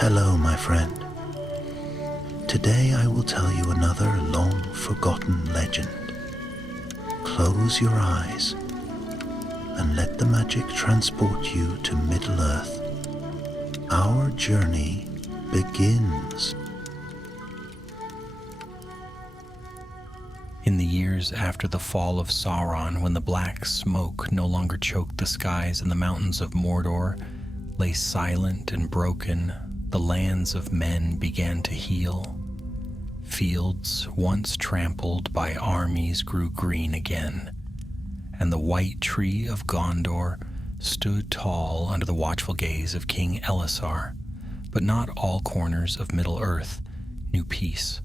Hello, my friend. Today I will tell you another long-forgotten legend. Close your eyes and let the magic transport you to Middle-earth. Our journey begins. In the years after the fall of Sauron, when the black smoke no longer choked the skies and the mountains of Mordor lay silent and broken, the lands of men began to heal. Fields once trampled by armies grew green again, and the white tree of Gondor stood tall under the watchful gaze of King Elessar. But not all corners of Middle-earth knew peace.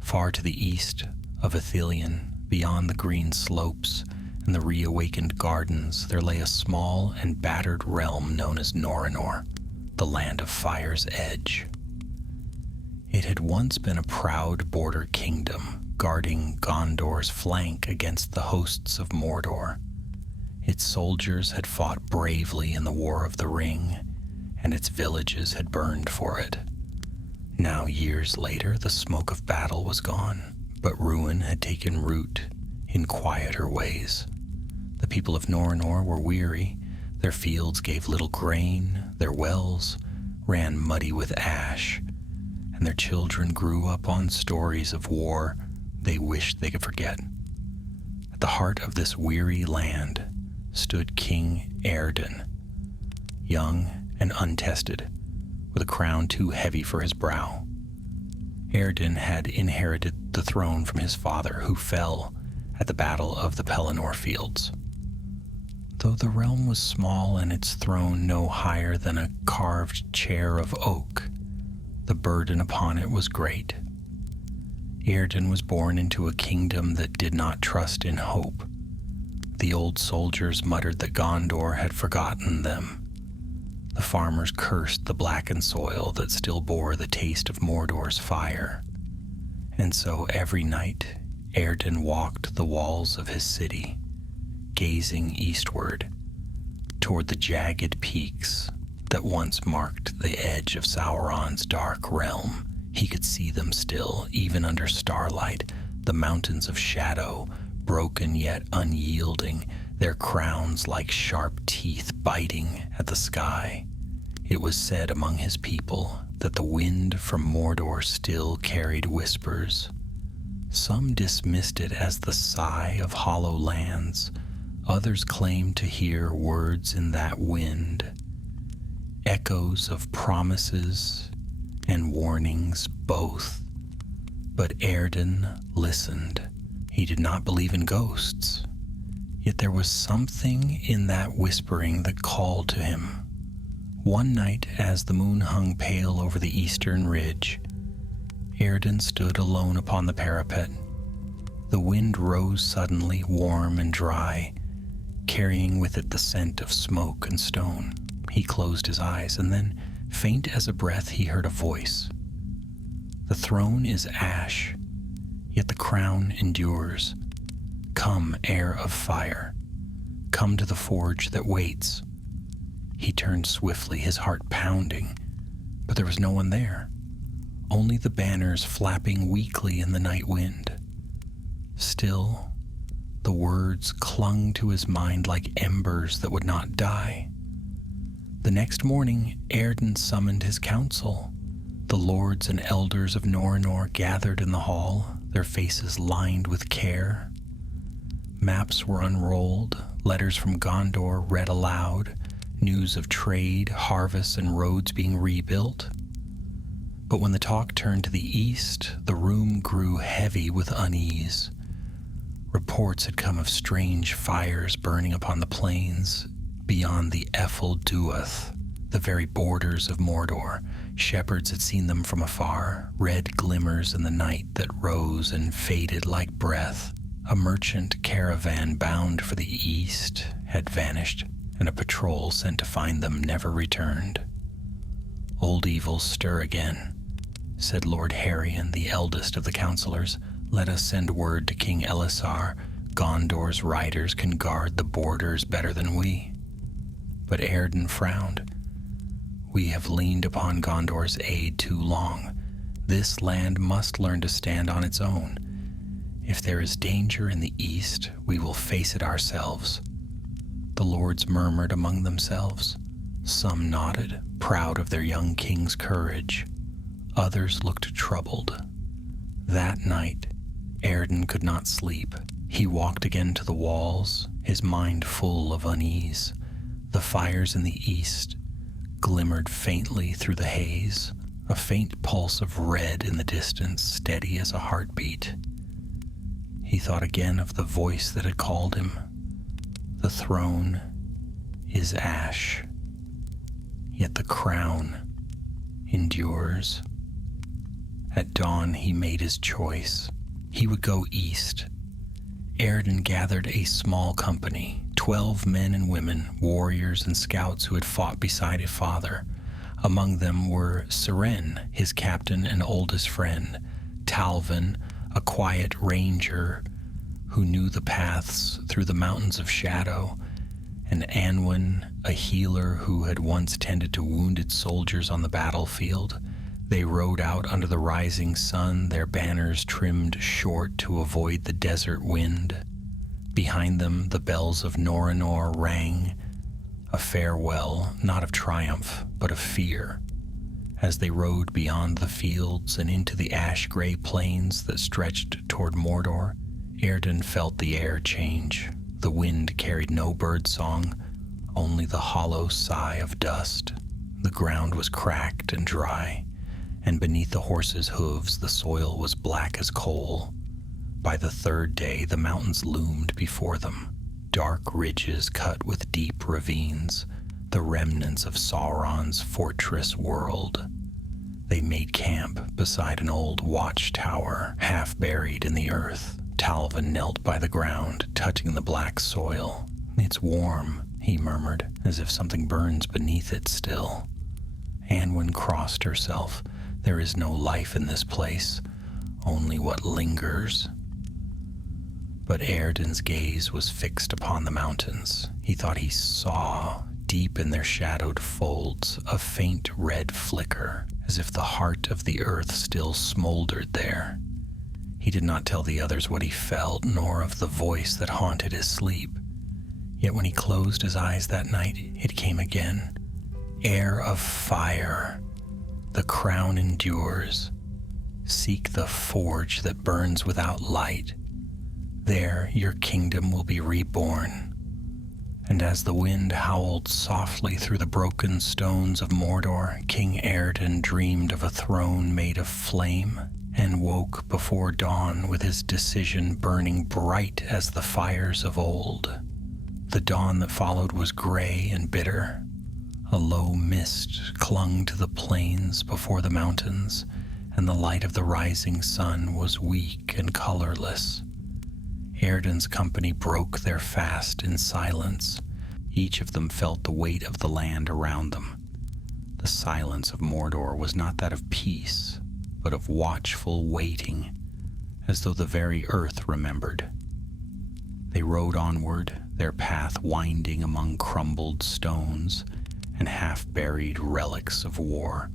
Far to the east of Ithilien, beyond the green slopes and the reawakened gardens, there lay a small and battered realm known as Norinor, the land of fire's edge. It had once been a proud border kingdom, guarding Gondor's flank against the hosts of Mordor. Its soldiers had fought bravely in the War of the Ring, and its villages had burned for it. Now, years later, the smoke of battle was gone, but ruin had taken root in quieter ways. The people of Norinor were weary. Their fields gave little grain, their wells ran muddy with ash, and their children grew up on stories of war they wished they could forget. At the heart of this weary land stood King Eärden, young and untested, with a crown too heavy for his brow. Eärden had inherited the throne from his father, who fell at the Battle of the Pelennor Fields. Though the realm was small and its throne no higher than a carved chair of oak, the burden upon it was great. Eärden was born into a kingdom that did not trust in hope. The old soldiers muttered that Gondor had forgotten them. The farmers cursed the blackened soil that still bore the taste of Mordor's fire. And so every night, Eärden walked the walls of his city, gazing eastward toward the jagged peaks that once marked the edge of Sauron's dark realm. He could see them still, even under starlight, the mountains of shadow, broken yet unyielding, their crowns like sharp teeth biting at the sky. It was said among his people that the wind from Mordor still carried whispers. Some dismissed it as the sigh of hollow lands. Others claimed to hear words in that wind, echoes of promises and warnings both. But Eärden listened. He did not believe in ghosts, yet there was something in that whispering that called to him. One night, as the moon hung pale over the eastern ridge, Eärden stood alone upon the parapet. The wind rose suddenly, warm and dry, carrying with it the scent of smoke and stone. He closed his eyes, and then, faint as a breath, he heard a voice. The throne is ash, yet the crown endures. Come, heir of fire, come to the forge that waits. He turned swiftly, his heart pounding, but there was no one there, only the banners flapping weakly in the night wind. Still, the words clung to his mind like embers that would not die. The next morning, Eärden summoned his council. The lords and elders of Norinor gathered in the hall, their faces lined with care. Maps were unrolled, letters from Gondor read aloud, news of trade, harvests, and roads being rebuilt. But when the talk turned to the east, the room grew heavy with unease. Reports had come of strange fires burning upon the plains beyond the Ephel Duath, the very borders of Mordor. Shepherds had seen them from afar, red glimmers in the night that rose and faded like breath. A merchant caravan bound for the east had vanished, and a patrol sent to find them never returned. Old evils stir again, said Lord Harion, the eldest of the counselors. Let us send word to King Elessar. Gondor's riders can guard the borders better than we. But Eärden frowned. We have leaned upon Gondor's aid too long. This land must learn to stand on its own. If there is danger in the east, we will face it ourselves." The lords murmured among themselves. Some nodded, proud of their young king's courage. Others looked troubled. That night, Eärden could not sleep. He walked again to the walls, his mind full of unease. The fires in the east glimmered faintly through the haze, a faint pulse of red in the distance, steady as a heartbeat. He thought again of the voice that had called him. The throne is ash, yet the crown endures. At dawn he made his choice. He would go east. Eärden gathered a small company, 12 men and women, warriors and scouts who had fought beside his father. Among them were Siren, his captain and oldest friend, Talvin, a quiet ranger who knew the paths through the mountains of shadow, and Anwin, a healer who had once tended to wounded soldiers on the battlefield. They rode out under the rising sun, their banners trimmed short to avoid the desert wind. Behind them, the bells of Norinor rang, a farewell, not of triumph, but of fear. As they rode beyond the fields and into the ash-gray plains that stretched toward Mordor, Eärden felt the air change. The wind carried no bird-song, only the hollow sigh of dust. The ground was cracked and dry, and beneath the horses' hooves the soil was black as coal. By the third day the mountains loomed before them, dark ridges cut with deep ravines, the remnants of Sauron's fortress world. They made camp beside an old watchtower, half buried in the earth. Talvin knelt by the ground, touching the black soil. "It's warm," he murmured, as if something burns beneath it still. Anwin crossed herself. "There is no life in this place, only what lingers." But Eärden's gaze was fixed upon the mountains. He thought he saw, deep in their shadowed folds, a faint red flicker, as if the heart of the earth still smoldered there. He did not tell the others what he felt, nor of the voice that haunted his sleep. Yet when he closed his eyes that night, it came again. "Air of fire, the crown endures. Seek the forge that burns without light. There your kingdom will be reborn." And as the wind howled softly through the broken stones of Mordor, King Eärden dreamed of a throne made of flame, and woke before dawn with his decision burning bright as the fires of old. The dawn that followed was gray and bitter. A low mist clung to the plains before the mountains, and the light of the rising sun was weak and colorless. Eärden's company broke their fast in silence. Each of them felt the weight of the land around them. The silence of Mordor was not that of peace, but of watchful waiting, as though the very earth remembered. They rode onward, their path winding among crumbled stones and half-buried relics of war.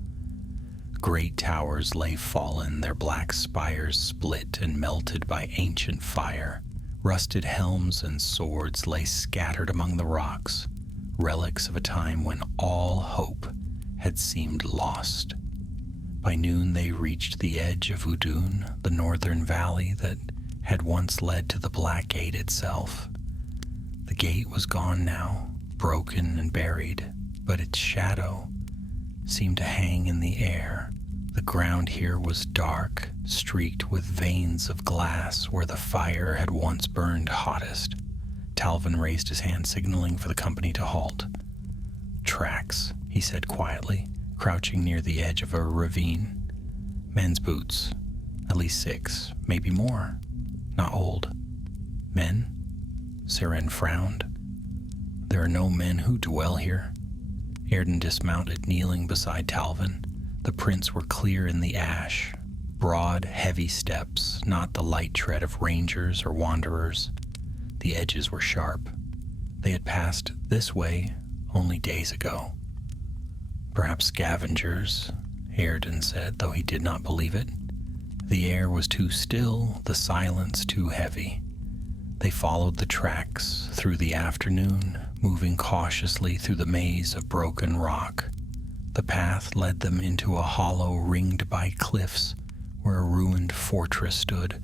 Great towers lay fallen, their black spires split and melted by ancient fire. Rusted helms and swords lay scattered among the rocks, relics of a time when all hope had seemed lost. By noon they reached the edge of Udun, the northern valley that had once led to the Black Gate itself. The gate was gone now, broken and buried, but its shadow seemed to hang in the air. The ground here was dark, streaked with veins of glass where the fire had once burned hottest. Talvin raised his hand, signaling for the company to halt. "Tracks," he said quietly, crouching near the edge of a ravine. "Men's boots. At least 6, maybe more. Not old." "Men?" Siren frowned. "There are no men who dwell here." Eärden dismounted, kneeling beside Talvin. The prints were clear in the ash, broad, heavy steps, not the light tread of rangers or wanderers. The edges were sharp. They had passed this way only days ago. Perhaps scavengers, Airden said, though he did not believe it. The air was too still, the silence too heavy. They followed the tracks through the afternoon, moving cautiously through the maze of broken rock. The path led them into a hollow ringed by cliffs where a ruined fortress stood,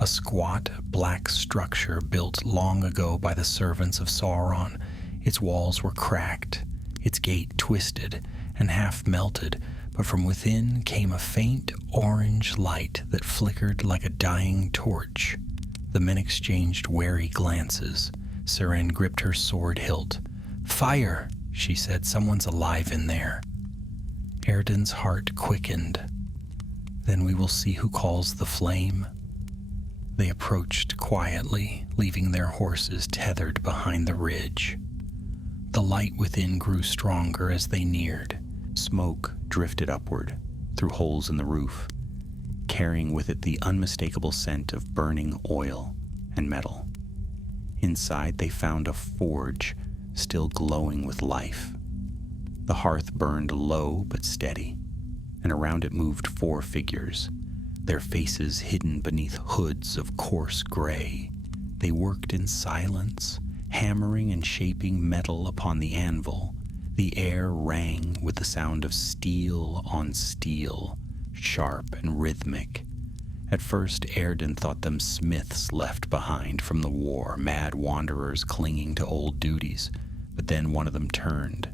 a squat black structure built long ago by the servants of Sauron. Its walls were cracked, its gate twisted and half melted, but from within came a faint orange light that flickered like a dying torch. The men exchanged wary glances. Siren gripped her sword hilt. "Fire!" she said. "Someone's alive in there." Airden's heart quickened. "Then we will see who calls the flame." They approached quietly, leaving their horses tethered behind the ridge. The light within grew stronger as they neared. Smoke drifted upward through holes in the roof, carrying with it the unmistakable scent of burning oil and metal. Inside, they found a forge still glowing with life. The hearth burned low but steady, and around it moved 4 figures, their faces hidden beneath hoods of coarse gray. They worked in silence, hammering and shaping metal upon the anvil. The air rang with the sound of steel on steel, sharp and rhythmic. At first, Airden thought them smiths left behind from the war, mad wanderers clinging to old duties. But then one of them turned,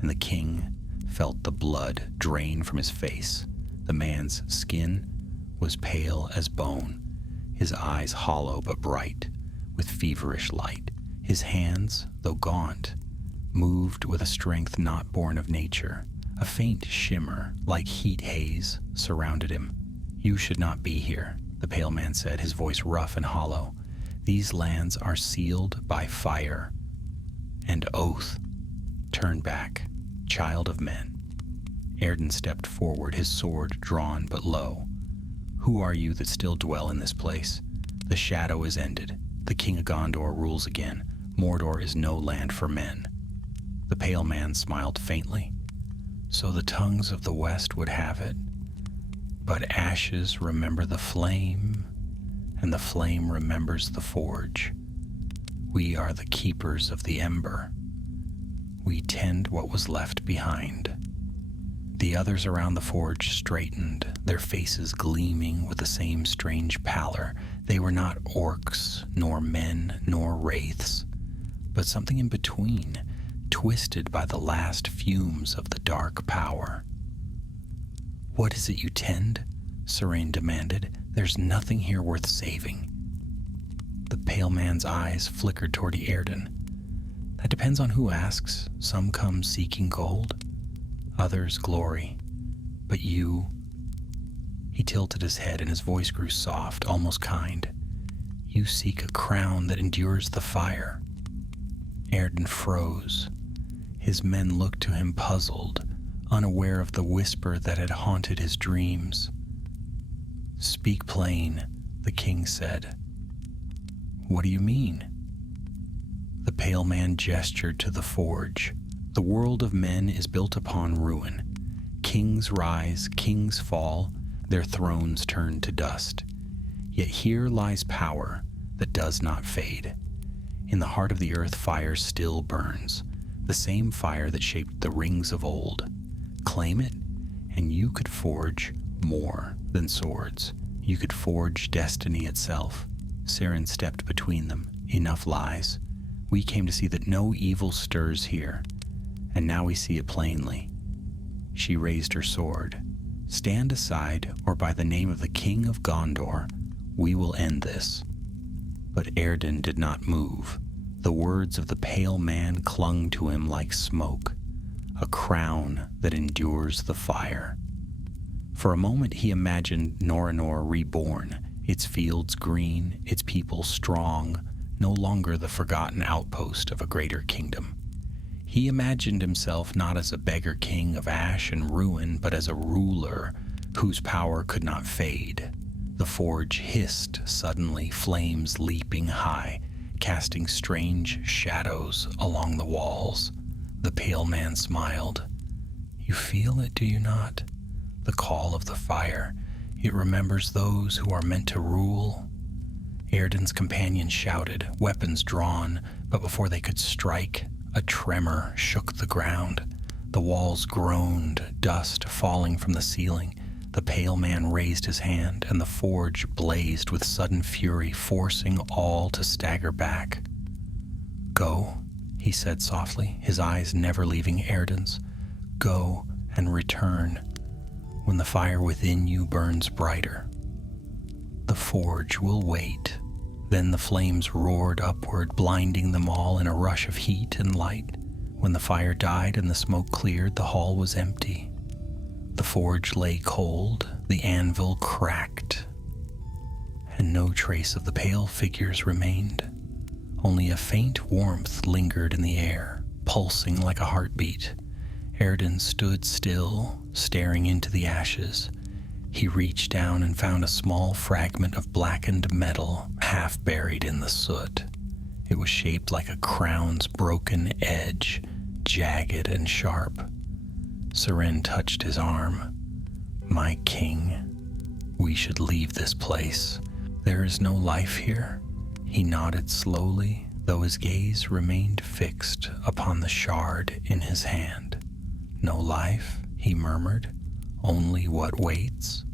and the king felt the blood drain from his face. The man's skin was pale as bone, his eyes hollow but bright, with feverish light. His hands, though gaunt, moved with a strength not born of nature. A faint shimmer, like heat haze, surrounded him. "You should not be here," the pale man said, his voice rough and hollow. "These lands are sealed by fire and oath. Turn back, child of men." Airden stepped forward, his sword drawn but low. "Who are you that still dwell in this place? The shadow is ended. The king of Gondor rules again. Mordor is no land for men." The pale man smiled faintly. "So the tongues of the west would have it. But ashes remember the flame, and the flame remembers the forge. We are the keepers of the ember. We tend what was left behind." The others around the forge straightened, their faces gleaming with the same strange pallor. They were not orcs, nor men, nor wraiths, but something in between, twisted by the last fumes of the dark power. "What is it you tend?" Siren demanded. "There's nothing here worth saving." The pale man's eyes flickered toward Airden. "That depends on who asks. Some come seeking gold, others glory. But you—" He tilted his head and his voice grew soft, almost kind. "You seek a crown that endures the fire." Airden froze. His men looked to him puzzled, unaware of the whisper that had haunted his dreams. "Speak plain," the king said. "What do you mean?" The pale man gestured to the forge. "The world of men is built upon ruin. Kings rise, kings fall, their thrones turn to dust. Yet here lies power that does not fade. In the heart of the earth fire still burns, the same fire that shaped the rings of old. Claim it, and you could forge more than swords. You could forge destiny itself." Siren stepped between them. "Enough lies. We came to see that no evil stirs here, and now we see it plainly." She raised her sword. "Stand aside, or by the name of the king of Gondor, we will end this." But Airden did not move. The words of the pale man clung to him like smoke, a crown that endures the fire. For a moment he imagined Norinor reborn, its fields green, its people strong, no longer the forgotten outpost of a greater kingdom. He imagined himself not as a beggar king of ash and ruin, but as a ruler whose power could not fade. The forge hissed suddenly, flames leaping high, casting strange shadows along the walls. The pale man smiled. You feel it, do you not? The call of the fire. It remembers those who are meant to rule. Airden's companions shouted, weapons drawn, but before they could strike, a tremor shook the ground. The walls groaned, dust falling from the ceiling. The pale man raised his hand, and the forge blazed with sudden fury, forcing all to stagger back. "Go," he said softly, his eyes never leaving Airden's. "Go and return when the fire within you burns brighter. The forge will wait." Then the flames roared upward, blinding them all in a rush of heat and light. When the fire died and the smoke cleared, the hall was empty. The forge lay cold, the anvil cracked, and no trace of the pale figures remained. Only a faint warmth lingered in the air, pulsing like a heartbeat. Airden stood still, staring into the ashes. He reached down and found a small fragment of blackened metal, half buried in the soot. It was shaped like a crown's broken edge, jagged and sharp. Seren touched his arm. "My king, we should leave this place. There is no life here." He nodded slowly, though his gaze remained fixed upon the shard in his hand. "No life," he murmured, "only what waits."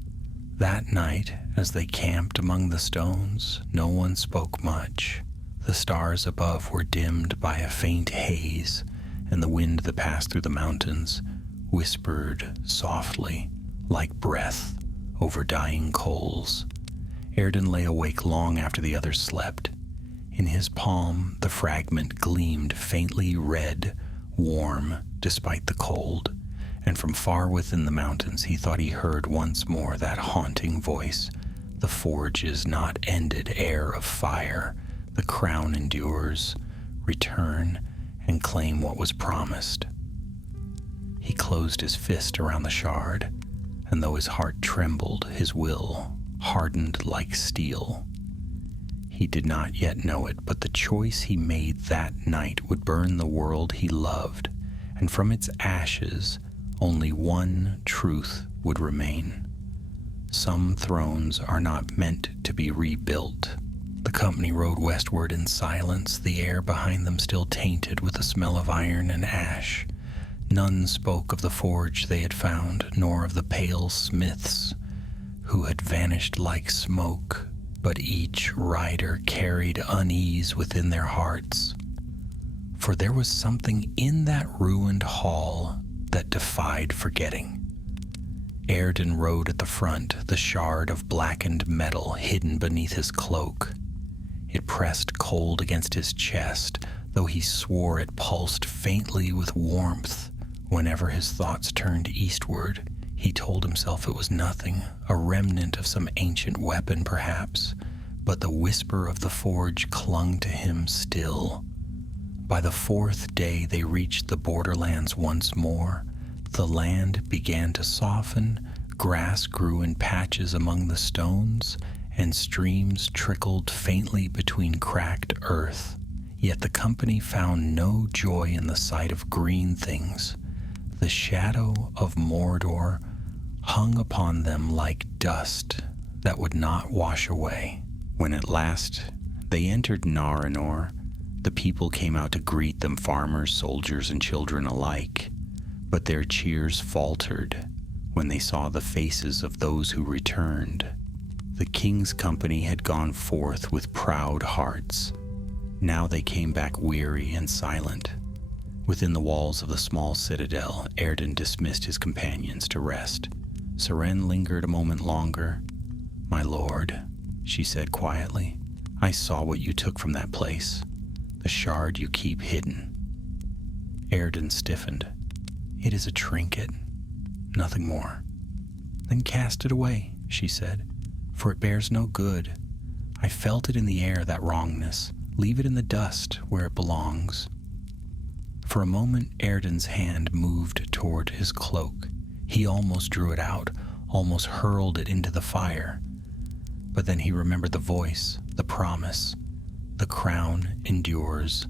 That night, as they camped among the stones, no one spoke much. The stars above were dimmed by a faint haze, and the wind that passed through the mountains whispered softly, like breath over dying coals. Airden lay awake long after the others slept. In his palm, the fragment gleamed faintly red, warm despite the cold, and from far within the mountains he thought he heard once more that haunting voice. "The forge is not ended, heir of fire. The crown endures. Return and claim what was promised." He closed his fist around the shard, and though his heart trembled, his will hardened like steel. He did not yet know it, but the choice he made that night would burn the world he loved, and from its ashes only one truth would remain. Some thrones are not meant to be rebuilt. The company rode westward in silence, the air behind them still tainted with the smell of iron and ash. None spoke of the forge they had found, nor of the pale smiths who had vanished like smoke, but each rider carried unease within their hearts. For there was something in that ruined hall that defied forgetting. Airden rode at the front, the shard of blackened metal hidden beneath his cloak. It pressed cold against his chest, though he swore it pulsed faintly with warmth. Whenever his thoughts turned eastward, he told himself it was nothing, a remnant of some ancient weapon perhaps, but the whisper of the forge clung to him still. By the fourth day they reached the borderlands once more. The land began to soften, grass grew in patches among the stones, and streams trickled faintly between cracked earth. Yet the company found no joy in the sight of green things. The shadow of Mordor hung upon them like dust that would not wash away. When at last they entered Naranor, the people came out to greet them, farmers, soldiers, and children alike. But their cheers faltered when they saw the faces of those who returned. The king's company had gone forth with proud hearts. Now they came back weary and silent. Within the walls of the small citadel, Airden dismissed his companions to rest. Seren lingered a moment longer. "My lord," she said quietly, "I saw what you took from that place, the shard you keep hidden." Airden stiffened. "It is a trinket, nothing more." "Then cast it away," she said, "for it bears no good. I felt it in the air, that wrongness. Leave it in the dust where it belongs." For a moment, Airden's hand moved toward his cloak. He almost drew it out, almost hurled it into the fire. But then he remembered the voice, the promise. "The crown endures."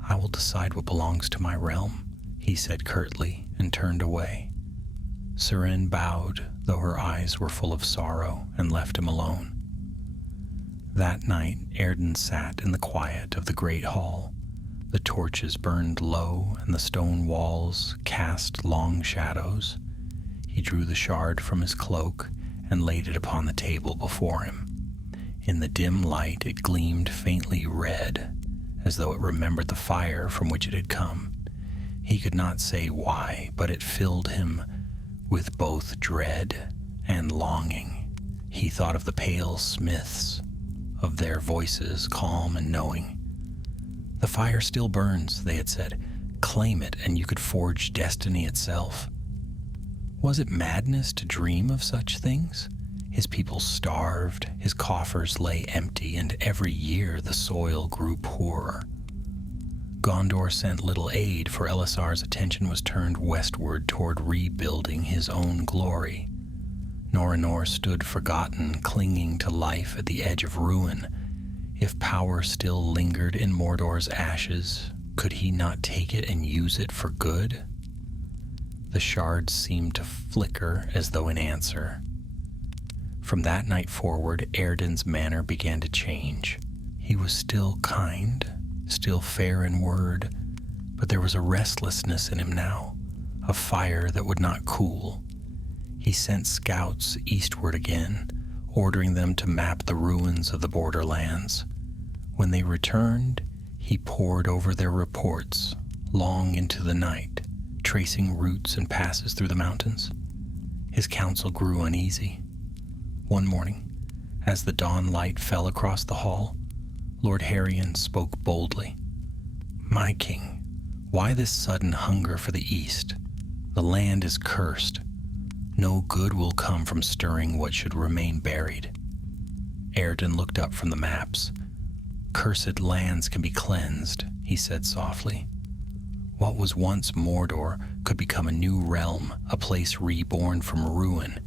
"I will decide what belongs to my realm," he said curtly, and turned away. Seren bowed, though her eyes were full of sorrow, and left him alone. That night, Eärden sat in the quiet of the great hall. The torches burned low, and the stone walls cast long shadows. He drew the shard from his cloak and laid it upon the table before him. In the dim light, it gleamed faintly red, as though it remembered the fire from which it had come. He could not say why, but it filled him with both dread and longing. He thought of the pale smiths, of their voices calm and knowing. "The fire still burns," they had said. "Claim it, and you could forge destiny itself." Was it madness to dream of such things? His people starved, his coffers lay empty, and every year the soil grew poorer. Gondor sent little aid, for Elisar's attention was turned westward toward rebuilding his own glory. Norinor stood forgotten, clinging to life at the edge of ruin. If power still lingered in Mordor's ashes, could he not take it and use it for good? The shards seemed to flicker as though in answer. From that night forward, Eärden's manner began to change. He was still kind, still fair in word, but there was a restlessness in him now, a fire that would not cool. He sent scouts eastward again, ordering them to map the ruins of the borderlands. When they returned, he pored over their reports long into the night, tracing routes and passes through the mountains. His counsel grew uneasy. One morning, as the dawn light fell across the hall, Lord Harrion spoke boldly. "My king, why this sudden hunger for the east? The land is cursed. No good will come from stirring what should remain buried." Eärden looked up from the maps. "Cursed lands can be cleansed," he said softly. "What was once Mordor could become a new realm, a place reborn from ruin.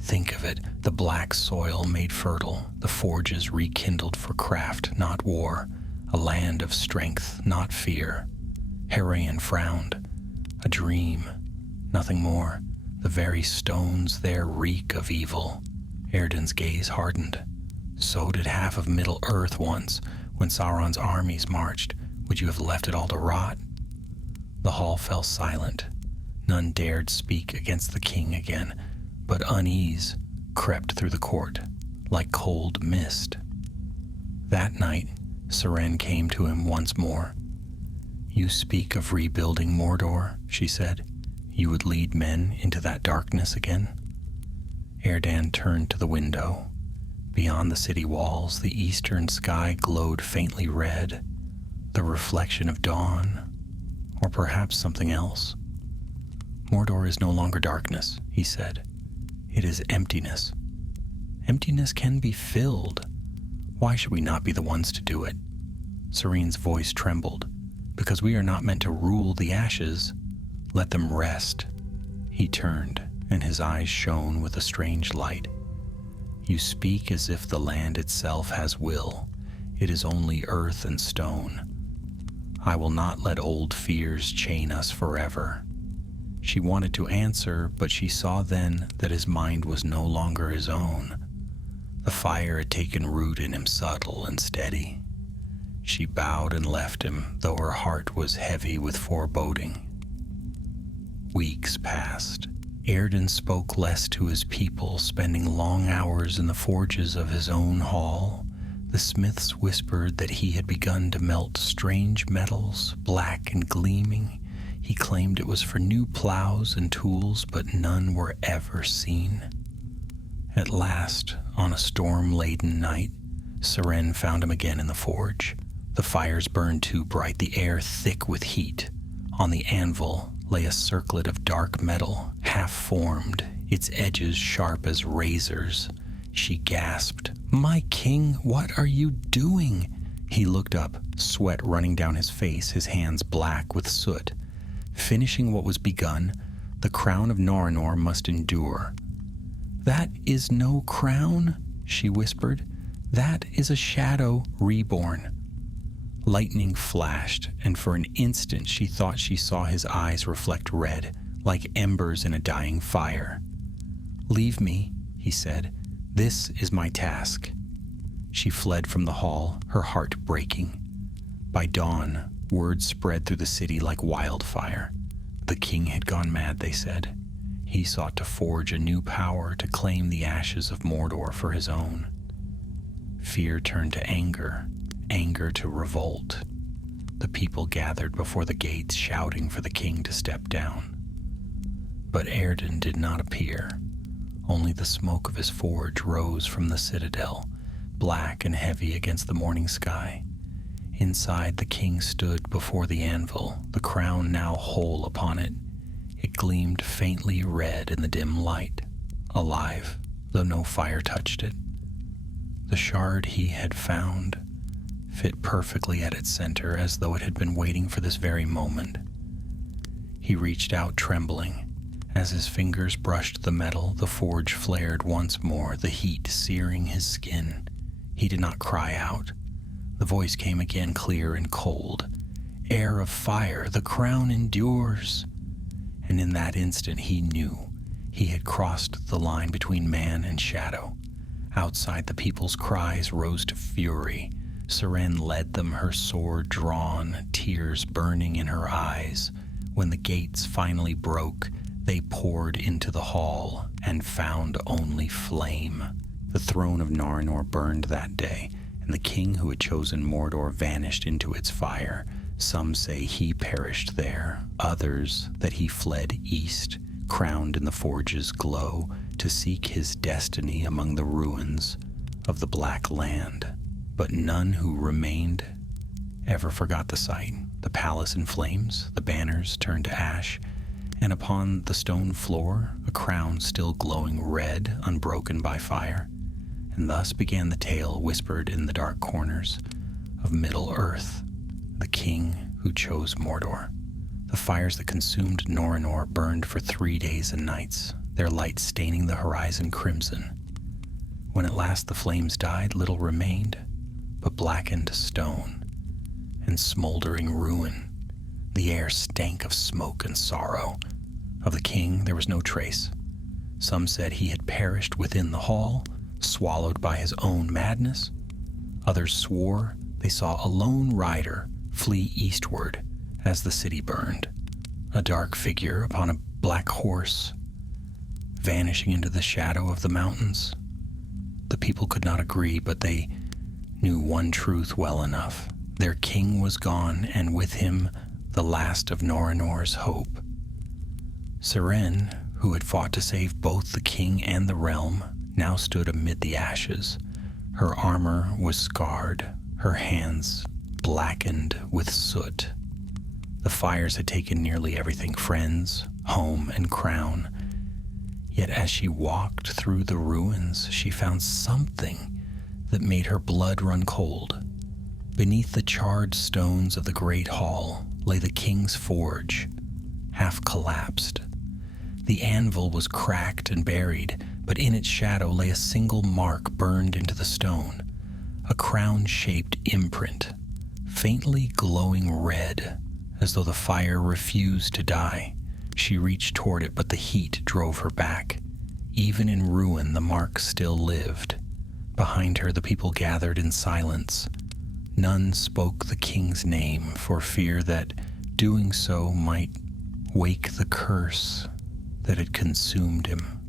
Think of it, the black soil made fertile, the forges rekindled for craft, not war, a land of strength, not fear." Heraen frowned. "A dream, nothing more. The very stones there reek of evil." Eärden's gaze hardened. "So did half of Middle-earth once, when Sauron's armies marched. Would you have left it all to rot?" The hall fell silent. None dared speak against the king again, but unease crept through the court, like cold mist. That night, Seren came to him once more. "You speak of rebuilding Mordor," she said. "You would lead men into that darkness again?" Eärden turned to the window. Beyond the city walls, the eastern sky glowed faintly red, the reflection of dawn, or perhaps something else. "Mordor is no longer darkness," he said. "It is emptiness. Emptiness can be filled. Why should we not be the ones to do it?" Serene's voice trembled. "Because we are not meant to rule the ashes. Let them rest." He turned, and his eyes shone with a strange light. "You speak as if the land itself has will. It is only earth and stone. I will not let old fears chain us forever." She wanted to answer, but she saw then that his mind was no longer his own. The fire had taken root in him, subtle and steady. She bowed and left him, though her heart was heavy with foreboding. Weeks passed. Eärden spoke less to his people, spending long hours in the forges of his own hall. The smiths whispered that he had begun to melt strange metals, black and gleaming. He claimed it was for new plows and tools, but none were ever seen. At last, on a storm-laden night, Seren found him again in the forge. The fires burned too bright, the air thick with heat. On the anvil lay a circlet of dark metal, half-formed, its edges sharp as razors. She gasped, "My king, what are you doing?" He looked up, sweat running down his face, his hands black with soot. Finishing what was begun, the crown of Norinor must endure. "That is no crown," she whispered. "That is a shadow reborn." Lightning flashed, and for an instant she thought she saw his eyes reflect red, like embers in a dying fire. "Leave me," he said. "This is my task." She fled from the hall, her heart breaking. By dawn, word spread through the city like wildfire. The king had gone mad, they said. He sought to forge a new power to claim the ashes of Mordor for his own. Fear turned to anger, anger to revolt. The people gathered before the gates, shouting for the king to step down. But Eärden did not appear. Only the smoke of his forge rose from the citadel, black and heavy against the morning sky. Inside, the king stood before the anvil, the crown now whole upon it. It gleamed faintly red in the dim light, alive, though no fire touched it. The shard he had found fit perfectly at its center, as though it had been waiting for this very moment. He reached out, trembling. As his fingers brushed the metal, the forge flared once more, the heat searing his skin. He did not cry out. The voice came again, clear and cold. "Heir of fire, the crown endures." And in that instant he knew he had crossed the line between man and shadow. Outside, the people's cries rose to fury. Seren led them, her sword drawn, tears burning in her eyes. When the gates finally broke, they poured into the hall and found only flame. The throne of Narinor burned that day, and the king who had chosen Mordor vanished into its fire. Some say he perished there, others that he fled east, crowned in the forge's glow, to seek his destiny among the ruins of the Black Land. But none who remained ever forgot the sight. The palace in flames, the banners turned to ash, and upon the stone floor, a crown still glowing red, unbroken by fire. And thus began the tale whispered in the dark corners of Middle-earth, the king who chose Mordor. The fires that consumed Norinor burned for 3 days and nights, their light staining the horizon crimson. When at last the flames died, little remained but blackened stone and smoldering ruin. The air stank of smoke and sorrow. Of the king there was no trace. Some said he had perished within the hall, swallowed by his own madness. Others swore they saw a lone rider flee eastward as the city burned, a dark figure upon a black horse, vanishing into the shadow of the mountains. The people could not agree, but they knew one truth well enough. Their king was gone, and with him the last of Norinor's hope. Seren, who had fought to save both the king and the realm, now stood amid the ashes. Her armor was scarred, her hands blackened with soot. The fires had taken nearly everything: friends, home, and crown. Yet as she walked through the ruins, she found something that made her blood run cold. Beneath the charred stones of the great hall lay the king's forge, half collapsed. The anvil was cracked and buried, but in its shadow lay a single mark burned into the stone, a crown-shaped imprint, faintly glowing red, as though the fire refused to die. She reached toward it, but the heat drove her back. Even in ruin, the mark still lived. Behind her, the people gathered in silence. None spoke the king's name for fear that doing so might wake the curse that had consumed him.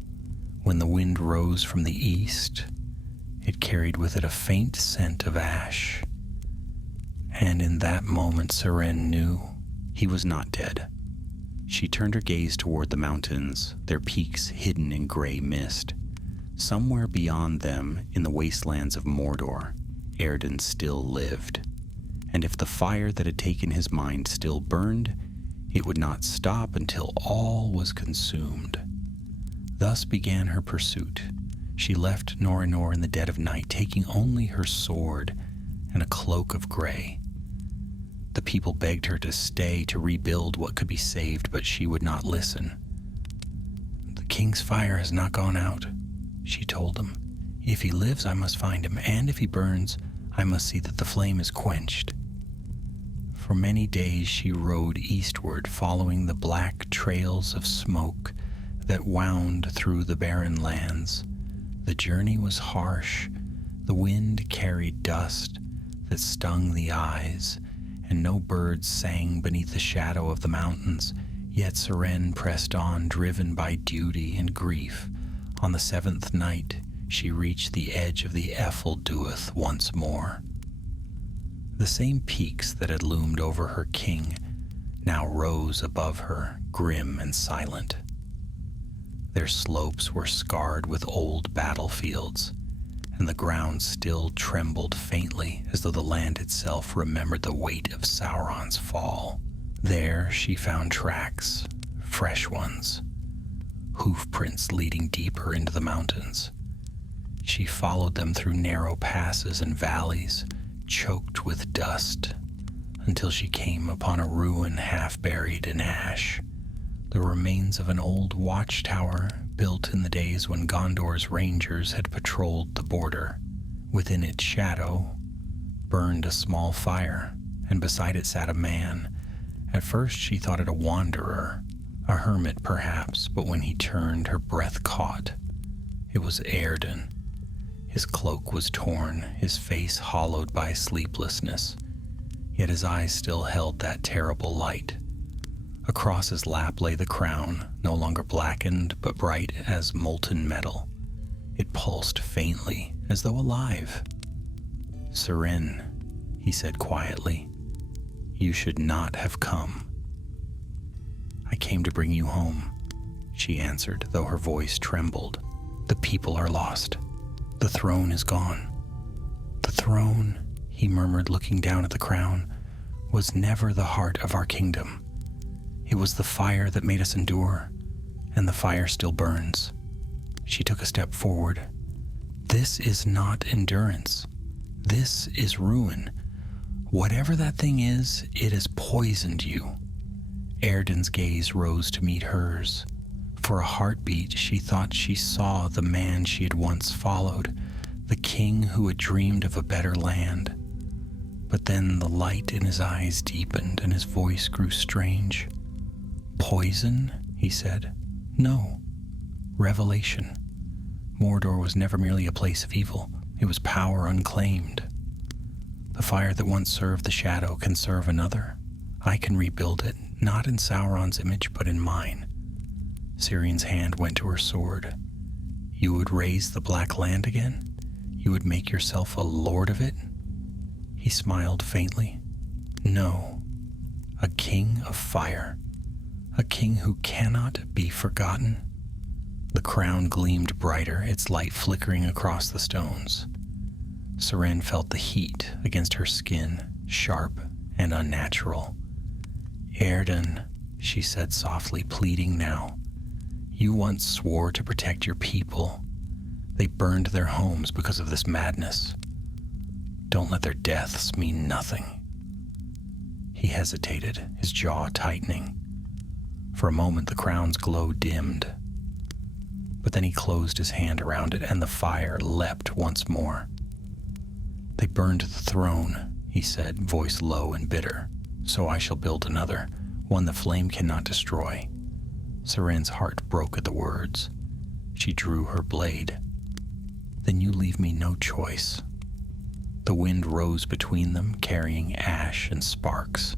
When the wind rose from the east, it carried with it a faint scent of ash. And in that moment, Seren knew he was not dead. She turned her gaze toward the mountains, their peaks hidden in gray mist. Somewhere beyond them, in the wastelands of Mordor, Eärden still lived. And if the fire that had taken his mind still burned, it would not stop until all was consumed. Thus began her pursuit. She left Norinor in the dead of night, taking only her sword and a cloak of gray. The people begged her to stay to rebuild what could be saved, but she would not listen. "The king's fire has not gone out," she told them. "If he lives, I must find him, and if he burns, I must see that the flame is quenched." For many days she rode eastward, following the black trails of smoke that wound through the barren lands. The journey was harsh. The wind carried dust that stung the eyes, and no birds sang beneath the shadow of the mountains. Yet Seren pressed on, driven by duty and grief. On the 7th night, she reached the edge of the Efelduath once more. The same peaks that had loomed over her king now rose above her, grim and silent. Their slopes were scarred with old battlefields, and the ground still trembled faintly as though the land itself remembered the weight of Sauron's fall. There she found tracks, fresh ones, hoof prints leading deeper into the mountains. She followed them through narrow passes and valleys, choked with dust, until she came upon a ruin half buried in ash, the remains of an old watchtower built in the days when Gondor's rangers had patrolled the border. Within its shadow burned a small fire, and beside it sat a man. At first she thought it a wanderer, a hermit perhaps, but when he turned, her breath caught. It was Eärden. His cloak was torn, his face hollowed by sleeplessness, yet his eyes still held that terrible light. Across his lap lay the crown, no longer blackened but bright as molten metal. It pulsed faintly, as though alive. "Seren," he said quietly, "you should not have come." "I came to bring you home," she answered, though her voice trembled. "The people are lost. The throne is gone." "The throne," he murmured, looking down at the crown, "was never the heart of our kingdom. It was the fire that made us endure, and the fire still burns." She took a step forward. "This is not endurance. This is ruin. Whatever that thing is, it has poisoned you." Eärden's gaze rose to meet hers. For a heartbeat, she thought she saw the man she had once followed, the king who had dreamed of a better land. But then the light in his eyes deepened and his voice grew strange. "Poison?" he said. "No. Revelation. Mordor was never merely a place of evil. It was power unclaimed. The fire that once served the shadow can serve another. I can rebuild it, not in Sauron's image, but in mine." Cirian's hand went to her sword. "You would raise the Black Land again? You would make yourself a lord of it?" He smiled faintly. "No. A king of fire. A king who cannot be forgotten." The crown gleamed brighter, its light flickering across the stones. Seren felt the heat against her skin, sharp and unnatural. "Eärden," she said softly, pleading now, "you once swore to protect your people. They burned their homes because of this madness. Don't let their deaths mean nothing." He hesitated, his jaw tightening. For a moment the crown's glow dimmed, but then he closed his hand around it and the fire leapt once more. "They burned the throne," he said, voice low and bitter. "So I shall build another, one the flame cannot destroy." Seren's heart broke at the words. She drew her blade. "Then you leave me no choice." The wind rose between them, carrying ash and sparks.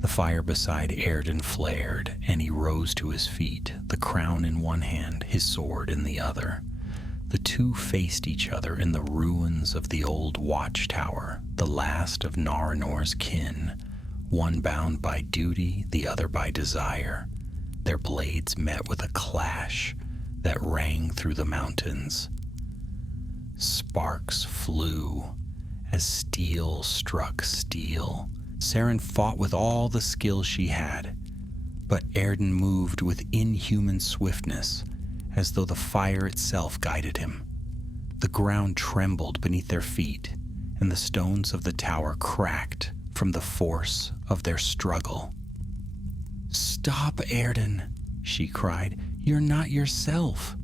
The fire beside Eärden flared, and he rose to his feet, the crown in one hand, his sword in the other. The two faced each other in the ruins of the old watchtower, the last of Narinor's kin, one bound by duty, the other by desire. Their blades met with a clash that rang through the mountains. Sparks flew as steel struck steel. Seren fought with all the skill she had, but Eärden moved with inhuman swiftness, as though the fire itself guided him. The ground trembled beneath their feet, and the stones of the tower cracked from the force of their struggle. "Stop, Eärden," she cried. "You're not yourself."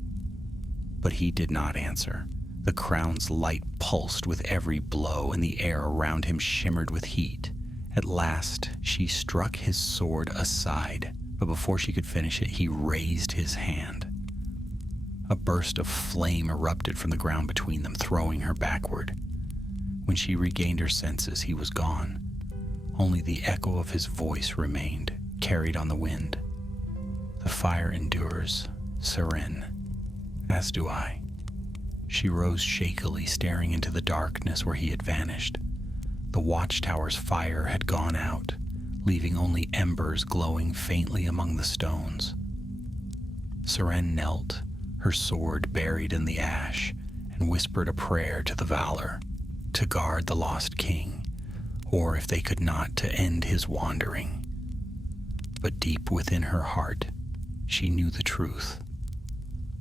But he did not answer. The crown's light pulsed with every blow, and the air around him shimmered with heat. At last, she struck his sword aside, but before she could finish it, he raised his hand. A burst of flame erupted from the ground between them, throwing her backward. When she regained her senses, he was gone. Only the echo of his voice remained, carried on the wind. The fire endures, Seren, as do I. She rose shakily, staring into the darkness where he had vanished. The watchtower's fire had gone out, leaving only embers glowing faintly among the stones. Seren knelt, her sword buried in the ash, and whispered a prayer to the Valor, to guard the lost king, or if they could not, to end his wandering. But deep within her heart, she knew the truth.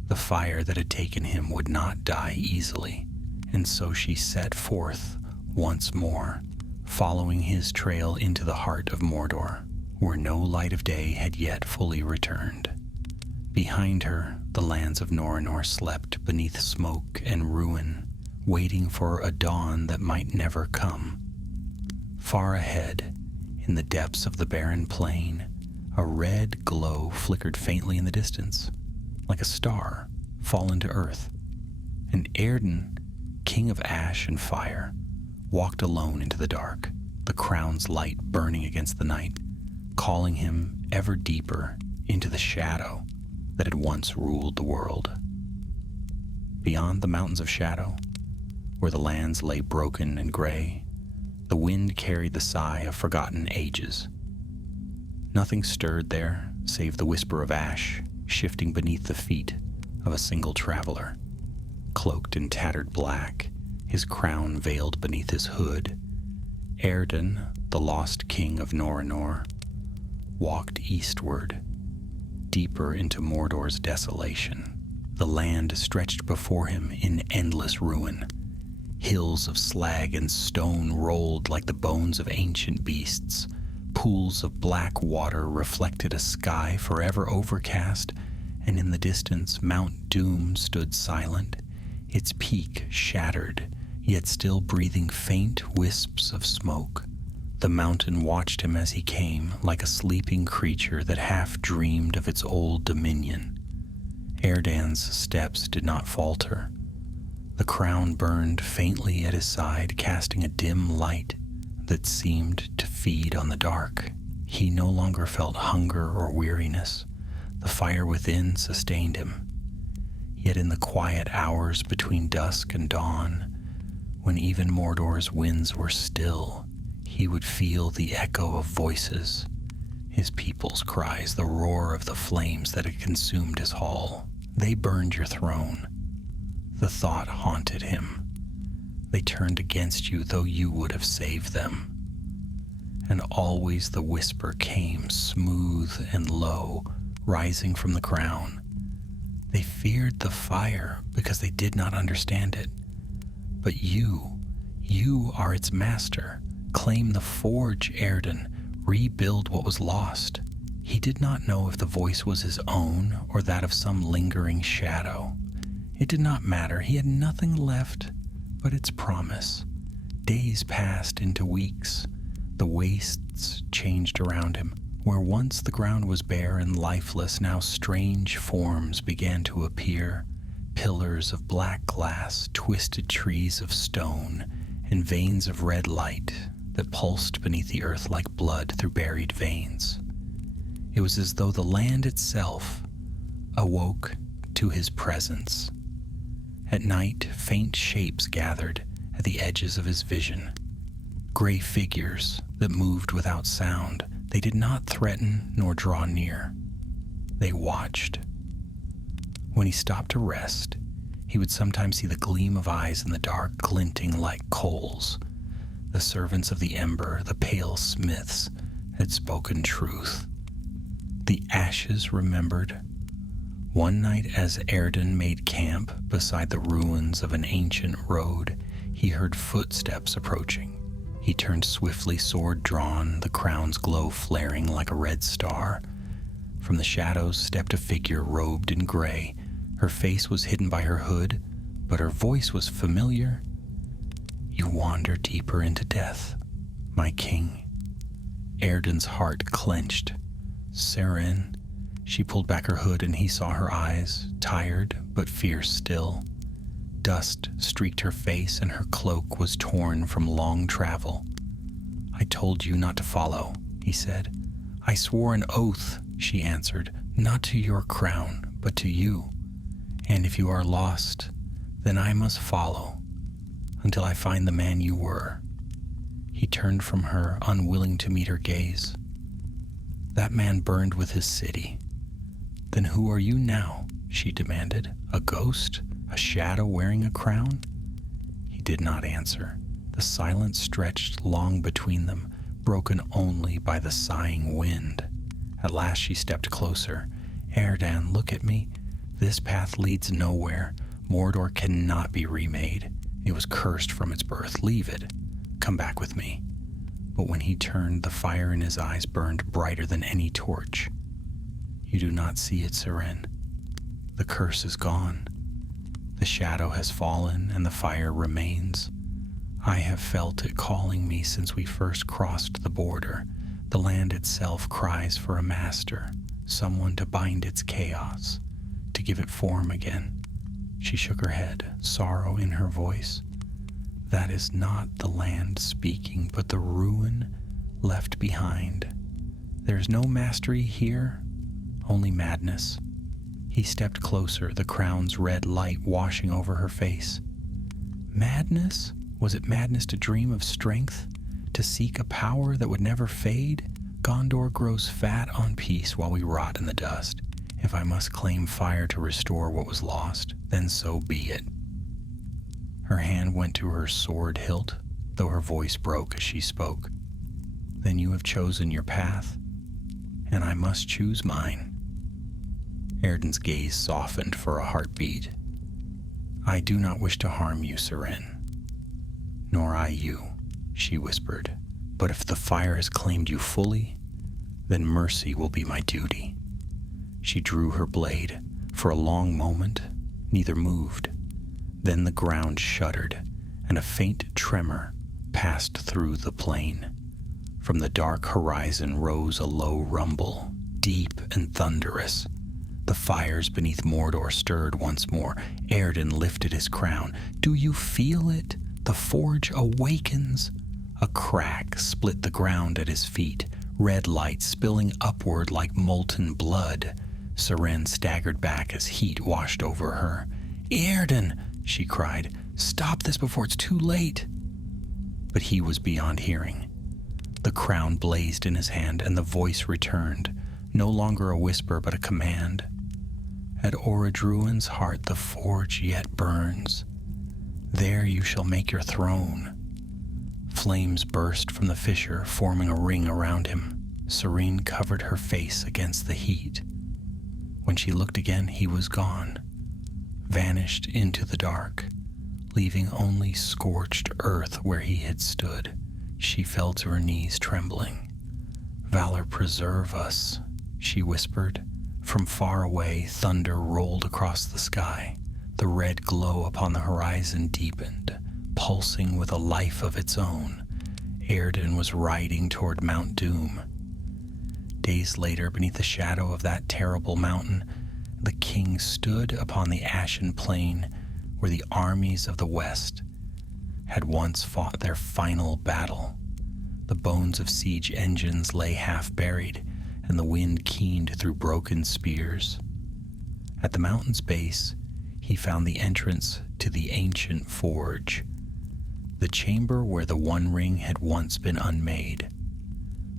The fire that had taken him would not die easily, and so she set forth once more, following his trail into the heart of Mordor, where no light of day had yet fully returned. Behind her, the lands of Norinor slept beneath smoke and ruin, waiting for a dawn that might never come. Far ahead, in the depths of the barren plain, a red glow flickered faintly in the distance, like a star fallen to earth. And Eärden, king of ash and fire, walked alone into the dark, the crown's light burning against the night, calling him ever deeper into the shadow that had once ruled the world. Beyond the mountains of shadow, where the lands lay broken and gray, the wind carried the sigh of forgotten ages. Nothing stirred there save the whisper of ash shifting beneath the feet of a single traveler. Cloaked in tattered black, his crown veiled beneath his hood, Eärden, the lost king of Norinor, walked eastward, deeper into Mordor's desolation. The land stretched before him in endless ruin. Hills of slag and stone rolled like the bones of ancient beasts. Pools of black water reflected a sky forever overcast, and in the distance Mount Doom stood silent, its peak shattered, yet still breathing faint wisps of smoke. The mountain watched him as he came, like a sleeping creature that half dreamed of its old dominion. Eärdan's steps did not falter. The crown burned faintly at his side, casting a dim light that seemed to feed on the dark. He no longer felt hunger or weariness. The fire within sustained him. Yet in the quiet hours between dusk and dawn, when even Mordor's winds were still, he would feel the echo of voices, his people's cries, the roar of the flames that had consumed his hall. They burned your throne. The thought haunted him. They turned against you, though you would have saved them. And always the whisper came, smooth and low, rising from the crown. They feared the fire because they did not understand it. But you are its master. Claim the forge, Eärden. Rebuild what was lost. He did not know if the voice was his own or that of some lingering shadow. It did not matter. He had nothing left but its promise. Days passed into weeks. The wastes changed around him. Where once the ground was bare and lifeless, now strange forms began to appear. Pillars of black glass, twisted trees of stone, and veins of red light that pulsed beneath the earth like blood through buried veins. It was as though the land itself awoke to his presence. At night, faint shapes gathered at the edges of his vision. Gray figures that moved without sound. They did not threaten nor draw near. They watched. When he stopped to rest, he would sometimes see the gleam of eyes in the dark glinting like coals. The servants of the ember, the pale smiths, had spoken truth. The ashes remembered. One night as Eärden made camp beside the ruins of an ancient road, he heard footsteps approaching. He turned swiftly, sword drawn, the crown's glow flaring like a red star. From the shadows stepped a figure robed in gray. Her face was hidden by her hood, but her voice was familiar. You wander deeper into death, my king. Erden's heart clenched. Seren. She pulled back her hood and he saw her eyes, tired but fierce still. Dust streaked her face and her cloak was torn from long travel. "I told you not to follow," he said. "I swore an oath," she answered, "not to your crown, but to you. And if you are lost, then I must follow until I find the man you were." He turned from her, unwilling to meet her gaze. "That man burned with his city. Then who are you now?" she demanded. "A ghost? A shadow wearing a crown?" He did not answer. The silence stretched long between them, broken only by the sighing wind. At last she stepped closer. "Erdan, look at me. This path leads nowhere. Mordor cannot be remade. It was cursed from its birth. Leave it. Come back with me." But when he turned, the fire in his eyes burned brighter than any torch. "You do not see it, Seren. The curse is gone. The shadow has fallen and the fire remains. I have felt it calling me since we first crossed the border. The land itself cries for a master, someone to bind its chaos, to give it form again." She shook her head, sorrow in her voice. "That is not the land speaking, but the ruin left behind. There is no mastery here, only madness." He stepped closer, the crown's red light washing over her face. "Madness? Was it madness to dream of strength? To seek a power that would never fade? Gondor grows fat on peace while we rot in the dust. If I must claim fire to restore what was lost, then so be it." Her hand went to her sword hilt, though her voice broke as she spoke. "Then you have chosen your path, and I must choose mine." Erden's gaze softened for a heartbeat. "I do not wish to harm you, Seren. Nor I you," she whispered. "But if the fire has claimed you fully, then mercy will be my duty." She drew her blade. For a long moment, neither moved. Then the ground shuddered, and a faint tremor passed through the plain. From the dark horizon rose a low rumble, deep and thunderous. The fires beneath Mordor stirred once more. Erden lifted his crown. "Do you feel it? The forge awakens." A crack split the ground at his feet, red light spilling upward like molten blood. Seren staggered back as heat washed over her. "Erden!" she cried. "Stop this before it's too late." But he was beyond hearing. The crown blazed in his hand, and the voice returned, no longer a whisper but a command. "At Orodruin's heart the forge yet burns. There you shall make your throne." Flames burst from the fissure, forming a ring around him. Serene covered her face against the heat. When she looked again, he was gone, vanished into the dark, leaving only scorched earth where he had stood. She fell to her knees, trembling. "Valor preserve us," she whispered. From far away, thunder rolled across the sky. The red glow upon the horizon deepened, pulsing with a life of its own. Erden was riding toward Mount Doom. Days later, beneath the shadow of that terrible mountain, the king stood upon the ashen plain where the armies of the West had once fought their final battle. The bones of siege engines lay half buried, and the wind keened through broken spears. At the mountain's base, he found the entrance to the ancient forge, the chamber where the One Ring had once been unmade.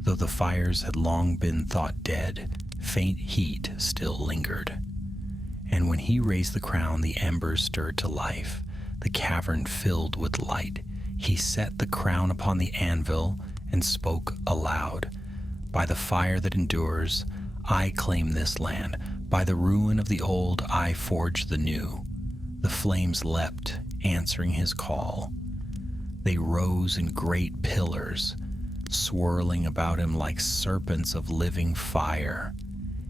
Though the fires had long been thought dead, faint heat still lingered. And when he raised the crown, the embers stirred to life. The cavern filled with light. He set the crown upon the anvil and spoke aloud. "By the fire that endures, I claim this land. By the ruin of the old, I forge the new." The flames leapt, answering his call. They rose in great pillars, swirling about him like serpents of living fire.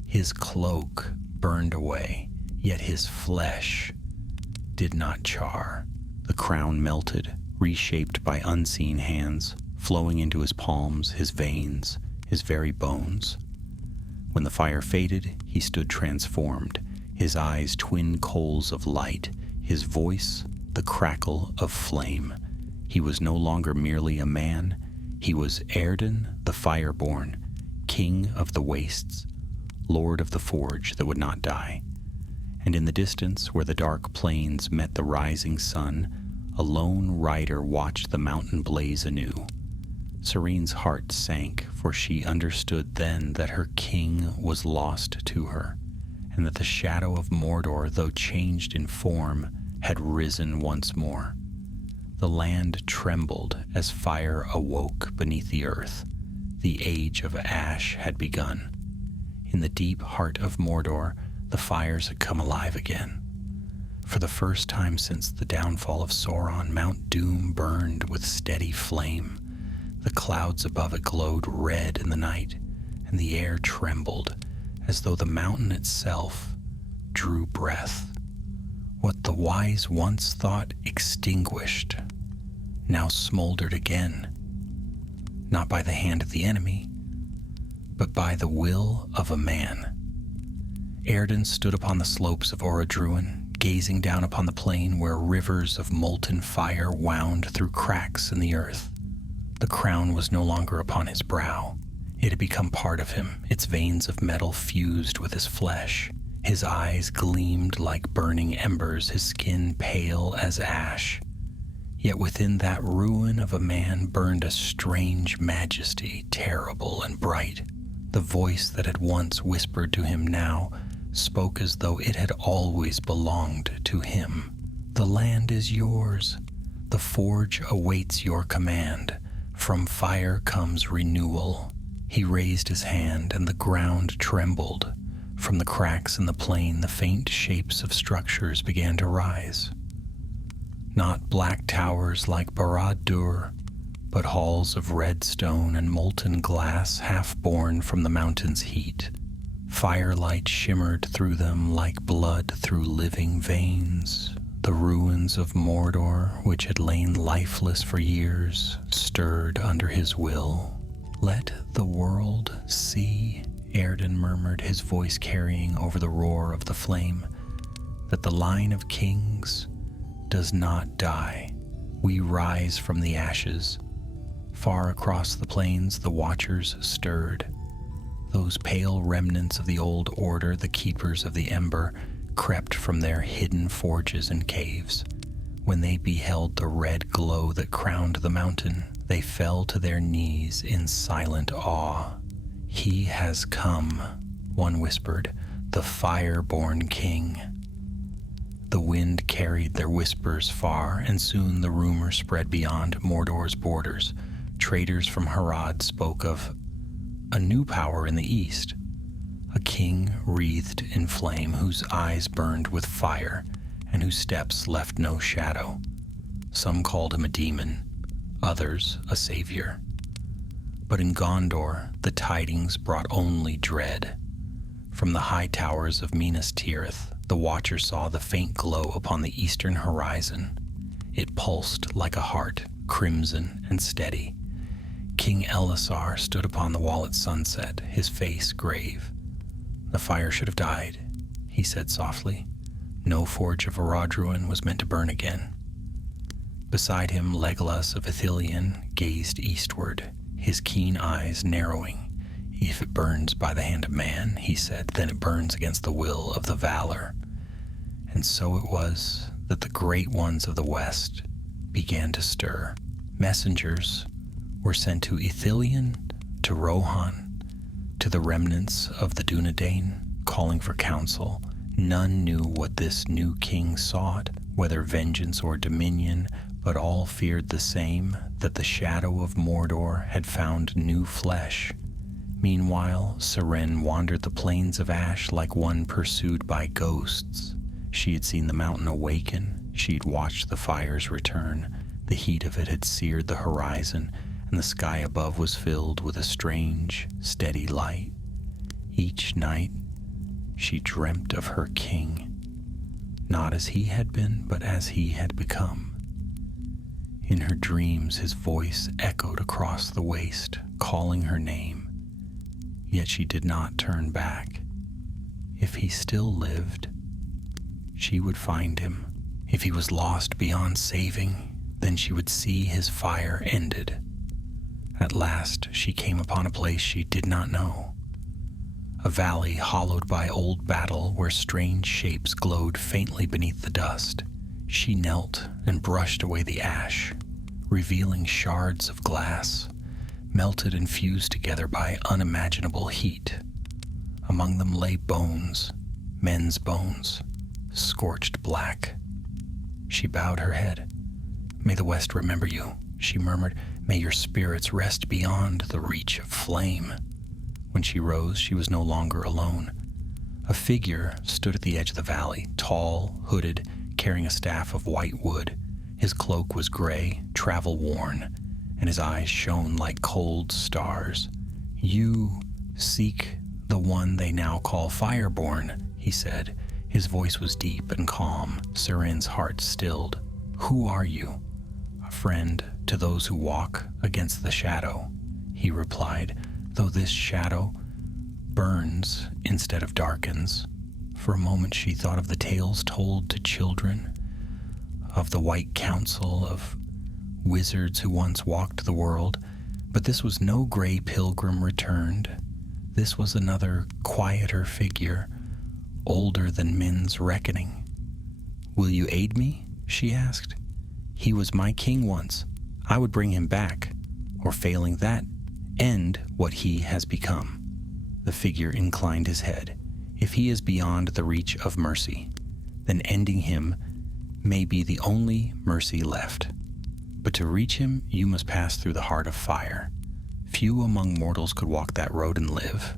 His cloak burned away, yet his flesh did not char. The crown melted, reshaped by unseen hands, flowing into his palms, his veins, his very bones. When the fire faded, he stood transformed, his eyes twin coals of light, his voice the crackle of flame. He was no longer merely a man, he was Eärden the Fireborn, king of the wastes, lord of the forge that would not die. And in the distance, where the dark plains met the rising sun, a lone rider watched the mountain blaze anew. Serene's heart sank, for she understood then that her king was lost to her, and that the shadow of Mordor, though changed in form, had risen once more. The land trembled as fire awoke beneath the earth. The age of ash had begun. In the deep heart of Mordor, the fires had come alive again. For the first time since the downfall of Sauron, Mount Doom burned with steady flame. The clouds above it glowed red in the night, and the air trembled as though the mountain itself drew breath. What the wise once thought extinguished now smoldered again, not by the hand of the enemy, but by the will of a man. Eärden stood upon the slopes of Orodruin, gazing down upon the plain where rivers of molten fire wound through cracks in the earth. The crown was no longer upon his brow. It had become part of him, its veins of metal fused with his flesh. His eyes gleamed like burning embers, his skin pale as ash. Yet within that ruin of a man burned a strange majesty, terrible and bright. The voice that had once whispered to him now spoke as though it had always belonged to him. The land is yours. The forge awaits your command. From fire comes renewal. He raised his hand, and the ground trembled. From the cracks in the plain, the faint shapes of structures began to rise. Not black towers like Barad-dûr, but halls of red stone and molten glass half born from the mountain's heat. Firelight shimmered through them like blood through living veins. The ruins of Mordor, which had lain lifeless for years, stirred under his will. "Let the world see," Eärden murmured, his voice carrying over the roar of the flame, "that the line of kings does not die. We rise from the ashes." Far across the plains, the watchers stirred. Those pale remnants of the old order, the keepers of the ember, crept from their hidden forges and caves. When they beheld the red glow that crowned the mountain, they fell to their knees in silent awe. "He has come," one whispered, "the fire-born king." The wind carried their whispers far, and soon the rumor spread beyond Mordor's borders. Traders from Harad spoke of a new power in the east, a king wreathed in flame whose eyes burned with fire and whose steps left no shadow. Some called him a demon, others a savior. But in Gondor, the tidings brought only dread. From the high towers of Minas Tirith, the watcher saw the faint glow upon the eastern horizon. It pulsed like a heart, crimson and steady. King Elessar stood upon the wall at sunset, his face grave. "The fire should have died," he said softly. "No forge of Orodruin was meant to burn again." Beside him, Legolas of Ithilien gazed eastward, his keen eyes narrowing. "If it burns by the hand of man," he said, "then it burns against the will of the Valar." And so it was that the great ones of the West began to stir. Messengers were sent to Ithilien, to Rohan, to the remnants of the Dunedain, calling for counsel. None knew what this new king sought, whether vengeance or dominion, but all feared the same, that the shadow of Mordor had found new flesh. Meanwhile, Seren wandered the plains of ash like one pursued by ghosts. She had seen the mountain awaken, she'd watched the fires return. The heat of it had seared the horizon, and the sky above was filled with a strange, steady light. Each night, she dreamt of her king, not as he had been, but as he had become. In her dreams, his voice echoed across the waste, calling her name. Yet she did not turn back. If he still lived, she would find him. If he was lost beyond saving, then she would see his fire ended. At last, she came upon a place she did not know. A valley hollowed by old battle where strange shapes glowed faintly beneath the dust. She knelt and brushed away the ash, revealing shards of glass, melted and fused together by unimaginable heat. Among them lay bones, men's bones, scorched black. She bowed her head. "May the West remember you," she murmured. "May your spirits rest beyond the reach of flame." When she rose, she was no longer alone. A figure stood at the edge of the valley, tall, hooded, carrying a staff of white wood. His cloak was gray, travel-worn, and his eyes shone like cold stars. "You seek the one they now call Fireborn," he said. His voice was deep and calm. Siren's heart stilled. "Who are you?" "A friend to those who walk against the shadow," he replied, "though this shadow burns instead of darkens." For a moment she thought of the tales told to children, of the White Council, of wizards who once walked the world, but this was no gray pilgrim returned. This was another, quieter figure, older than men's reckoning. "Will you aid me?" she asked. "He was my king once. I would bring him back, or failing that, end what he has become." The figure inclined his head. "If he is beyond the reach of mercy, then ending him may be the only mercy left. But to reach him, you must pass through the heart of fire. Few among mortals could walk that road and live."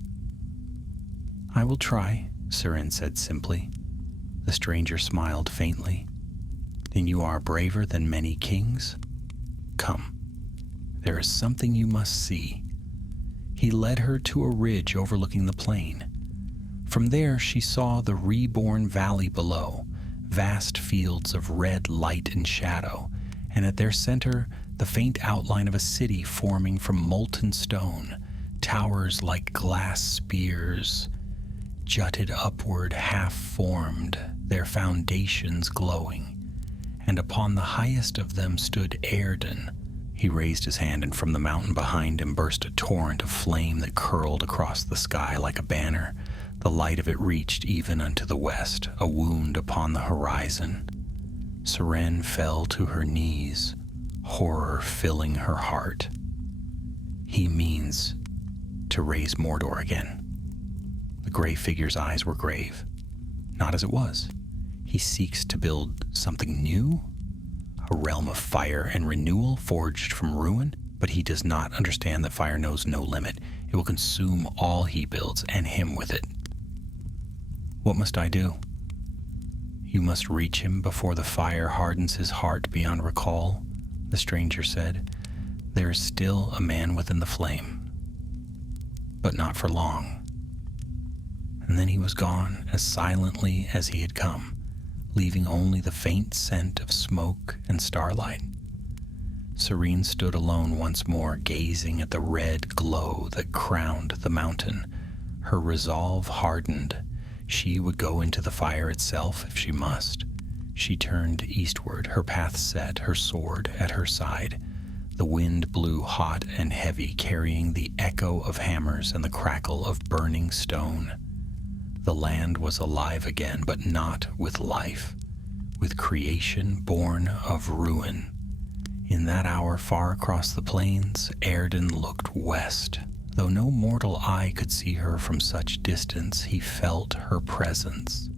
"I will try," Siren said simply. The stranger smiled faintly. "Then you are braver than many kings? Come, there is something you must see." He led her to a ridge overlooking the plain. From there she saw the reborn valley below, vast fields of red light and shadow, and at their center the faint outline of a city forming from molten stone. Towers like glass spears jutted upward, half-formed, their foundations glowing, and upon the highest of them stood Eärden. He raised his hand, and from the mountain behind him burst a torrent of flame that curled across the sky like a banner. The light of it reached even unto the west, a wound upon the horizon. Siren fell to her knees, horror filling her heart. "He means to raise Mordor again." The gray figure's eyes were grave. "Not as it was. He seeks to build something new, a realm of fire and renewal forged from ruin, but he does not understand that fire knows no limit. It will consume all he builds, and him with it." "What must I do?" "You must reach him before the fire hardens his heart beyond recall," the stranger said. "There is still a man within the flame, but not for long." And then he was gone as silently as he had come, leaving only the faint scent of smoke and starlight. Siren stood alone once more, gazing at the red glow that crowned the mountain. Her resolve hardened. She would go into the fire itself if she must. She turned eastward, her path set, her sword at her side. The wind blew hot and heavy, carrying the echo of hammers and the crackle of burning stone. The land was alive again, but not with life, with creation born of ruin. In that hour, far across the plains, Eärden looked west. Though no mortal eye could see her from such distance, he felt her presence.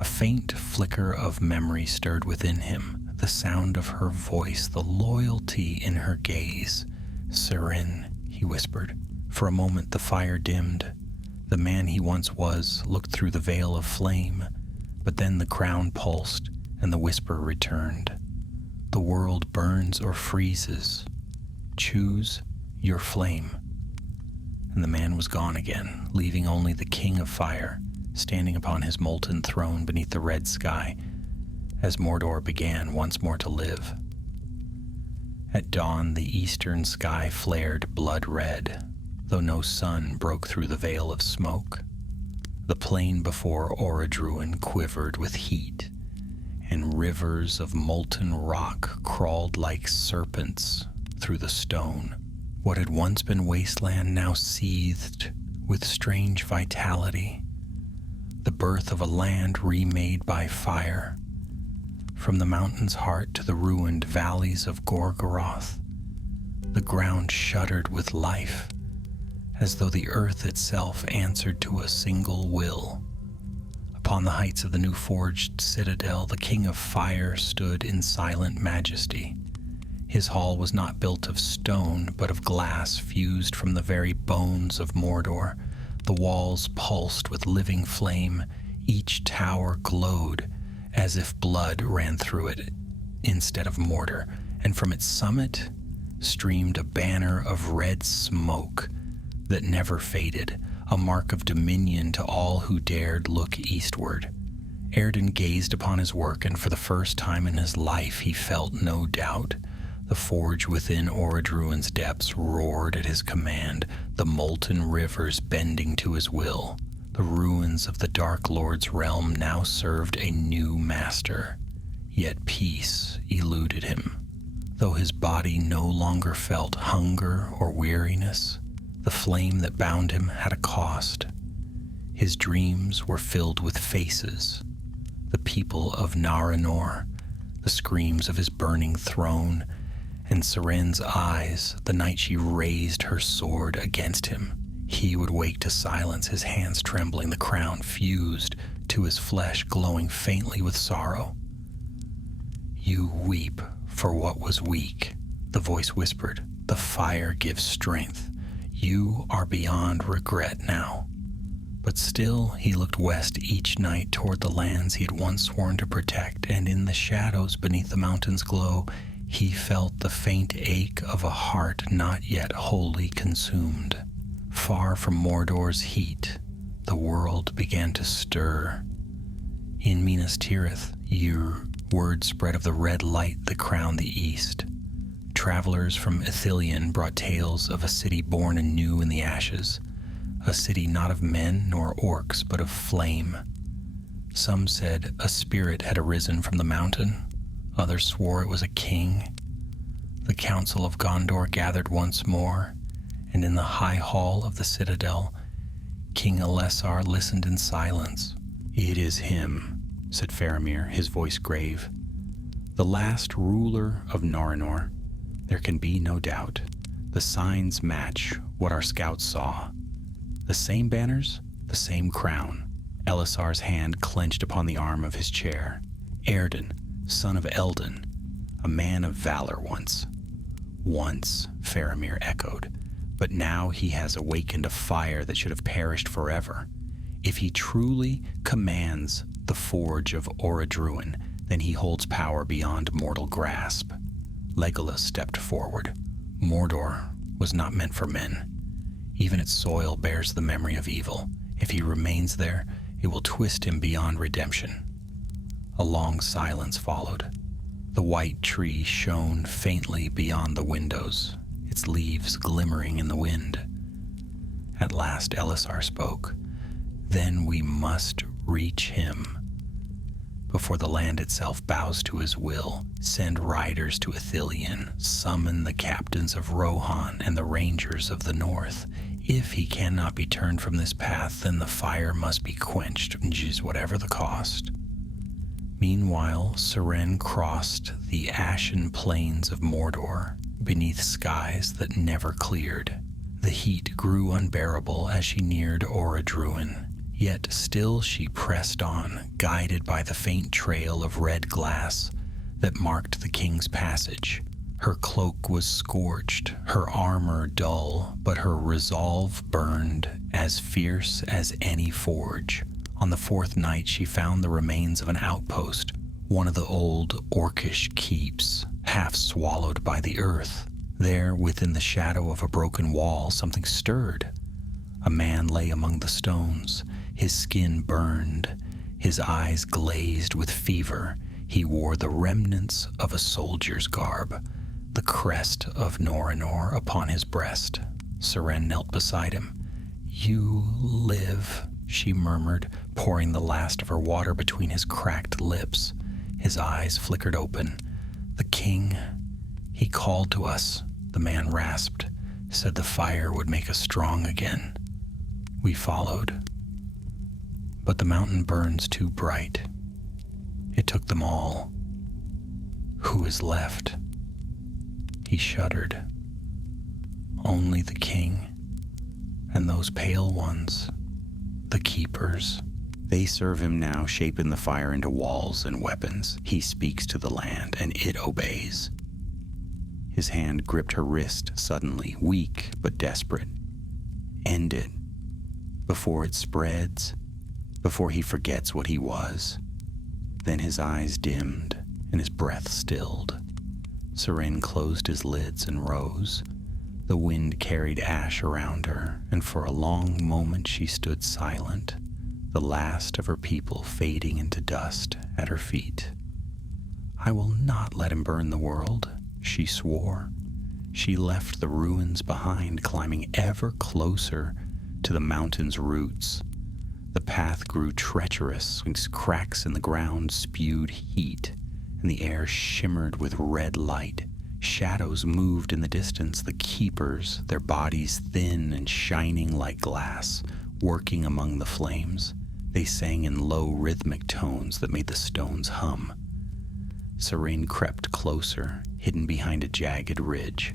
A faint flicker of memory stirred within him, the sound of her voice, the loyalty in her gaze. "Siren," he whispered. For a moment the fire dimmed. The man he once was looked through the veil of flame, but then the crown pulsed and the whisper returned. "The world burns or freezes. Choose your flame." And the man was gone again, leaving only the king of fire, standing upon his molten throne beneath the red sky, as Mordor began once more to live. At dawn, the eastern sky flared blood red. though no sun broke through the veil of smoke. The plain before Orodruin quivered with heat, and rivers of molten rock crawled like serpents through the stone. What had once been wasteland now seethed with strange vitality, the birth of a land remade by fire. From the mountain's heart to the ruined valleys of Gorgoroth, the ground shuddered with life, as though the earth itself answered to a single will. Upon the heights of the new forged citadel, the King of Fire stood in silent majesty. His hall was not built of stone, but of glass fused from the very bones of Mordor. The walls pulsed with living flame. Each tower glowed as if blood ran through it instead of mortar, and from its summit streamed a banner of red smoke that never faded, a mark of dominion to all who dared look eastward. Eärendil gazed upon his work, and for the first time in his life he felt no doubt. The forge within Orodruin's depths roared at his command, the molten rivers bending to his will. The ruins of the Dark Lord's realm now served a new master, yet peace eluded him. Though his body no longer felt hunger or weariness, the flame that bound him had a cost. His dreams were filled with faces, the people of Naranor, the screams of his burning throne, and Seren's eyes the night she raised her sword against him. He would wake to silence, his hands trembling, the crown fused to his flesh, glowing faintly with sorrow. "You weep for what was weak," the voice whispered. "The fire gives strength. You are beyond regret now." But still he looked west each night toward the lands he had once sworn to protect, and in the shadows beneath the mountain's glow, he felt the faint ache of a heart not yet wholly consumed. Far from Mordor's heat, the world began to stir. In Minas Tirith, word spread of the red light that crowned the east. Travelers from Ithilien brought tales of a city born anew in the ashes, a city not of men nor orcs, but of flame. Some said a spirit had arisen from the mountain. Others swore it was a king. The council of Gondor gathered once more, and in the high hall of the citadel, King Elessar listened in silence. "It is him," said Faramir, his voice grave. "The last ruler of Naranor. There can be no doubt. The signs match what our scouts saw. The same banners, the same crown." Elessar's hand clenched upon the arm of his chair. "Eärendil, son of Eldon, a man of valor once." "Once," Faramir echoed, "but now he has awakened a fire that should have perished forever. If he truly commands the forge of Orodruin, then he holds power beyond mortal grasp." Legolas stepped forward. "Mordor was not meant for men. Even its soil bears the memory of evil. If he remains there, it will twist him beyond redemption." A long silence followed. The white tree shone faintly beyond the windows, its leaves glimmering in the wind. At last Elessar spoke. "Then we must reach him before the land itself bows to his will. Send riders to Ithilien, summon the captains of Rohan and the rangers of the north. If he cannot be turned from this path, then the fire must be quenched, whatever the cost." Meanwhile, Seren crossed the ashen plains of Mordor beneath skies that never cleared. The heat grew unbearable as she neared Orodruin. Yet still she pressed on, guided by the faint trail of red glass that marked the king's passage. Her cloak was scorched, her armor dull, but her resolve burned as fierce as any forge. On the fourth night she found the remains of an outpost, one of the old orcish keeps, half swallowed by the earth. There, within the shadow of a broken wall, something stirred. A man lay among the stones. His skin burned, his eyes glazed with fever. He wore the remnants of a soldier's garb, the crest of Noranor upon his breast. Seren knelt beside him. "You live," she murmured, pouring the last of her water between his cracked lips. His eyes flickered open. "The king, he called to us," the man rasped, "said the fire would make us strong again. We followed. But the mountain burns too bright. It took them all. Who is left?" He shuddered. "Only the king, and those pale ones, the keepers. They serve him now, shaping the fire into walls and weapons. He speaks to the land, and it obeys." His hand gripped her wrist suddenly, weak but desperate. "End it, before it spreads, before he forgets what he was." Then his eyes dimmed, and his breath stilled. Seren closed his lids and rose. The wind carried ash around her, and for a long moment she stood silent, the last of her people fading into dust at her feet. "I will not let him burn the world," she swore. She left the ruins behind, climbing ever closer to the mountain's roots. The path grew treacherous, with cracks in the ground spewed heat, and the air shimmered with red light. Shadows moved in the distance, the keepers, their bodies thin and shining like glass, working among the flames. They sang in low rhythmic tones that made the stones hum. Seren crept closer, hidden behind a jagged ridge.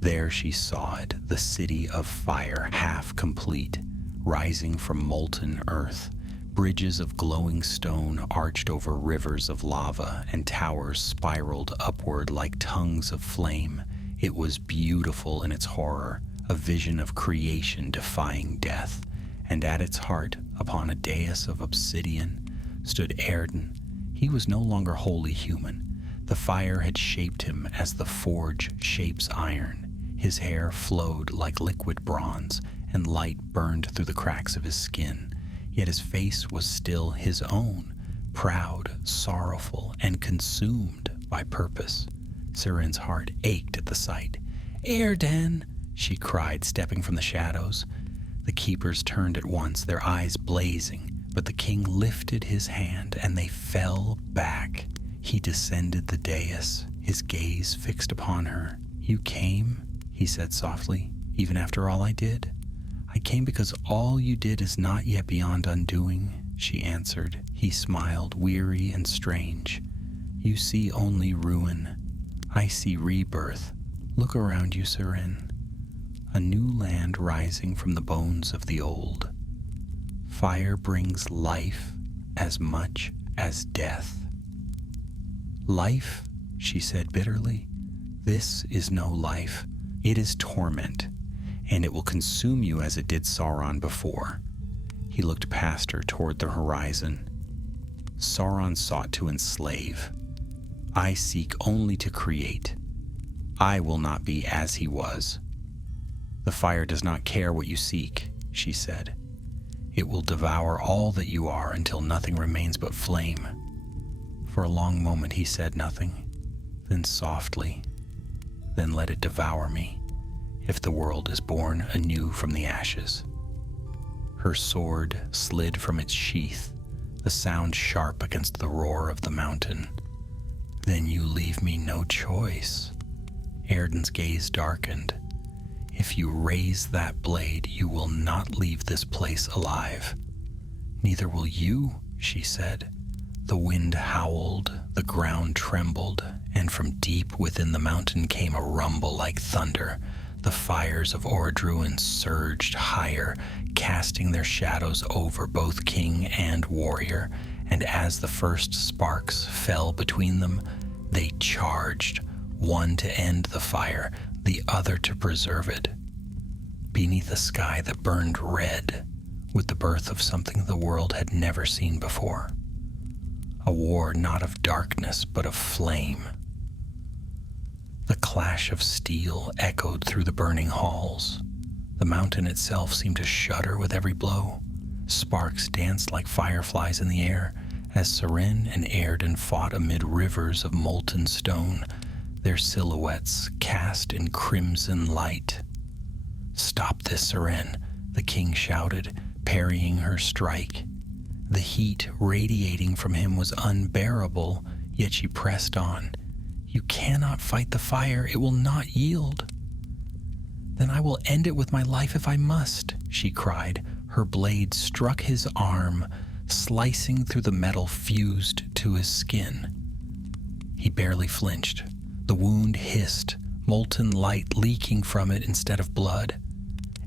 There she saw it, the city of fire, half complete, rising from molten earth. Bridges of glowing stone arched over rivers of lava, and towers spiraled upward like tongues of flame. It was beautiful in its horror, a vision of creation defying death. And at its heart, upon a dais of obsidian, stood Erden. He was no longer wholly human. The fire had shaped him as the forge shapes iron. His hair flowed like liquid bronze, and light burned through the cracks of his skin. Yet his face was still his own, proud, sorrowful, and consumed by purpose. Seren's heart ached at the sight. "Erden!" she cried, stepping from the shadows. The keepers turned at once, their eyes blazing, but the king lifted his hand, and they fell back. He descended the dais, his gaze fixed upon her. "You came," he said softly, "even after all I did?" "I came because all you did is not yet beyond undoing," she answered. He smiled, weary and strange. "You see only ruin. I see rebirth. Look around you, Seren. A new land rising from the bones of the old. Fire brings life as much as death." "Life?" she said bitterly. "This is no life. It is torment, and it will consume you as it did Sauron before." He looked past her toward the horizon. "Sauron sought to enslave. I seek only to create. I will not be as he was." "The fire does not care what you seek," she said. "It will devour all that you are until nothing remains but flame." For a long moment he said nothing, then softly, "Then let it devour me, if the world is born anew from the ashes." Her sword slid from its sheath, the sound sharp against the roar of the mountain. "Then you leave me no choice." Erden's gaze darkened. "If you raise that blade, you will not leave this place alive." "Neither will you," she said. The wind howled, the ground trembled, and from deep within the mountain came a rumble like thunder. The fires of Orodruin surged higher, casting their shadows over both king and warrior, and as the first sparks fell between them, they charged, one to end the fire, the other to preserve it. Beneath a sky that burned red, with the birth of something the world had never seen before. A war not of darkness, but of flame. The clash of steel echoed through the burning halls. The mountain itself seemed to shudder with every blow. Sparks danced like fireflies in the air as Seren and Erden fought amid rivers of molten stone, their silhouettes cast in crimson light. "Stop this, Seren," the king shouted, parrying her strike. The heat radiating from him was unbearable, yet she pressed on. "You cannot fight the fire. It will not yield." "Then I will end it with my life if I must," she cried. Her blade struck his arm, slicing through the metal fused to his skin. He barely flinched. The wound hissed, molten light leaking from it instead of blood.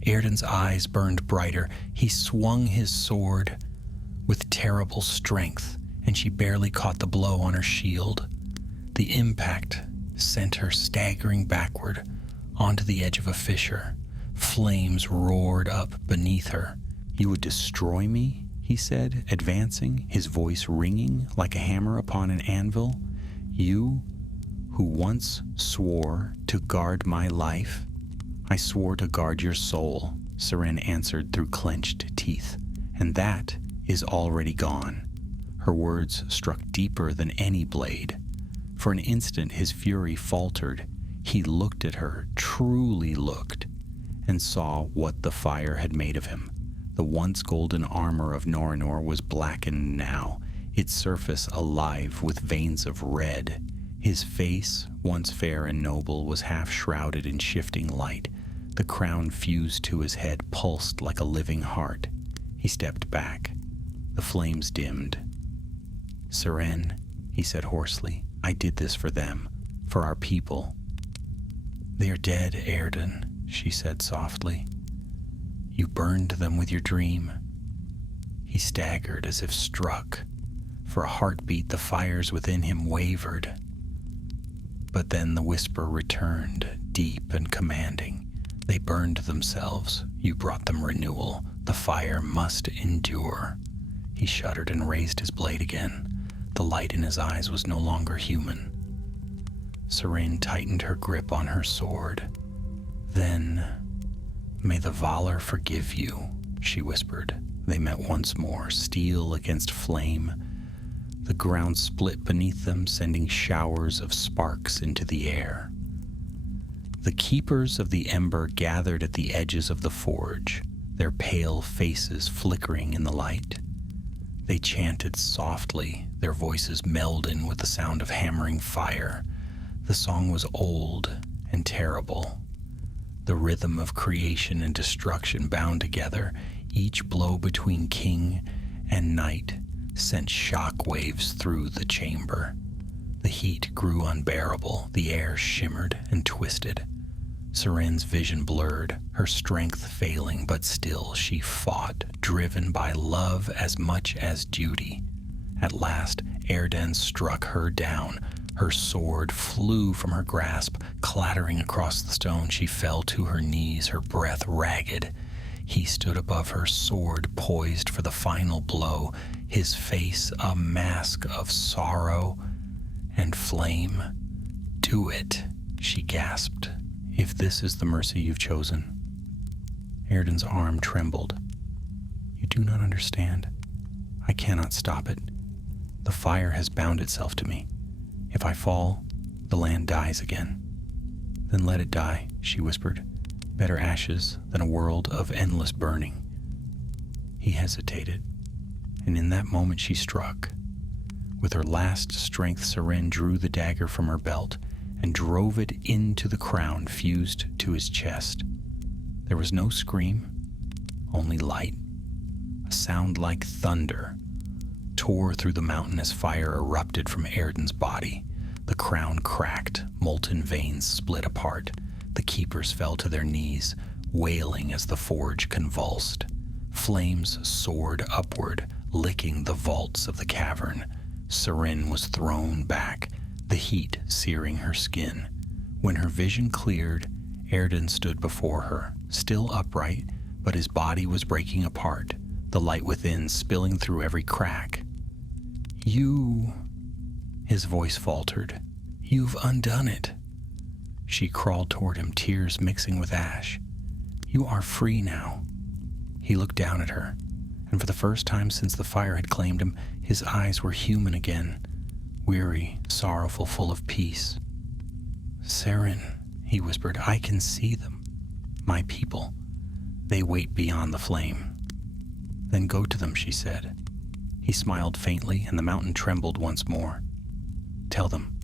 Airden's eyes burned brighter. He swung his sword with terrible strength, and she barely caught the blow on her shield. The impact sent her staggering backward onto the edge of a fissure. Flames roared up beneath her. "You would destroy me?" he said, advancing, his voice ringing like a hammer upon an anvil. "You, who once swore to guard my life?" "I swore to guard your soul," Seren answered through clenched teeth, "and that is already gone." Her words struck deeper than any blade. For an instant his fury faltered. He looked at her, truly looked, and saw what the fire had made of him. The once golden armor of Norinor was blackened now, its surface alive with veins of red. His face, once fair and noble, was half shrouded in shifting light. The crown fused to his head pulsed like a living heart. He stepped back. The flames dimmed. "Seren," he said hoarsely, "I did this for them, for our people." "They are dead, Airden," she said softly. "You burned them with your dream." He staggered as if struck. For a heartbeat, the fires within him wavered. But then the whisper returned, deep and commanding. "They burned themselves. You brought them renewal. The fire must endure." He shuddered and raised his blade again. The light in his eyes was no longer human. Seren tightened her grip on her sword. "Then, may the Valar forgive you," she whispered. They met once more, steel against flame. The ground split beneath them, sending showers of sparks into the air. The keepers of the ember gathered at the edges of the forge, their pale faces flickering in the light. They chanted softly, their voices melding with the sound of hammering fire. The song was old and terrible. The rhythm of creation and destruction bound together, each blow between king and knight sent shock waves through the chamber. The heat grew unbearable, the air shimmered and twisted. Seren's vision blurred, her strength failing, but still she fought, driven by love as much as duty. At last, Airden struck her down. Her sword flew from her grasp, clattering across the stone. She fell to her knees, her breath ragged. He stood above her, sword poised for the final blow, his face a mask of sorrow and flame. "Do it," she gasped, "if this is the mercy you've chosen." Airden's arm trembled. "You do not understand. I cannot stop it. The fire has bound itself to me. If I fall, the land dies again." "Then let it die," she whispered. "Better ashes than a world of endless burning." He hesitated, and in that moment she struck. With her last strength, Seren drew the dagger from her belt and drove it into the crown fused to his chest. There was no scream, only light. A sound like thunder tore through the mountain as fire erupted from Airden's body. The crown cracked, molten veins split apart. The keepers fell to their knees, wailing as the forge convulsed. Flames soared upward, licking the vaults of the cavern. Seren was thrown back, the heat searing her skin. When her vision cleared, Airden stood before her, still upright, but his body was breaking apart, the light within spilling through every crack. "You," his voice faltered, "you've undone it." She crawled toward him, tears mixing with ash. "You are free now." He looked down at her, and for the first time since the fire had claimed him, his eyes were human again, weary, sorrowful, full of peace. "Seren," he whispered, "I can see them. My people. They wait beyond the flame." "Then go to them," she said. He smiled faintly, and the mountain trembled once more. "Tell them,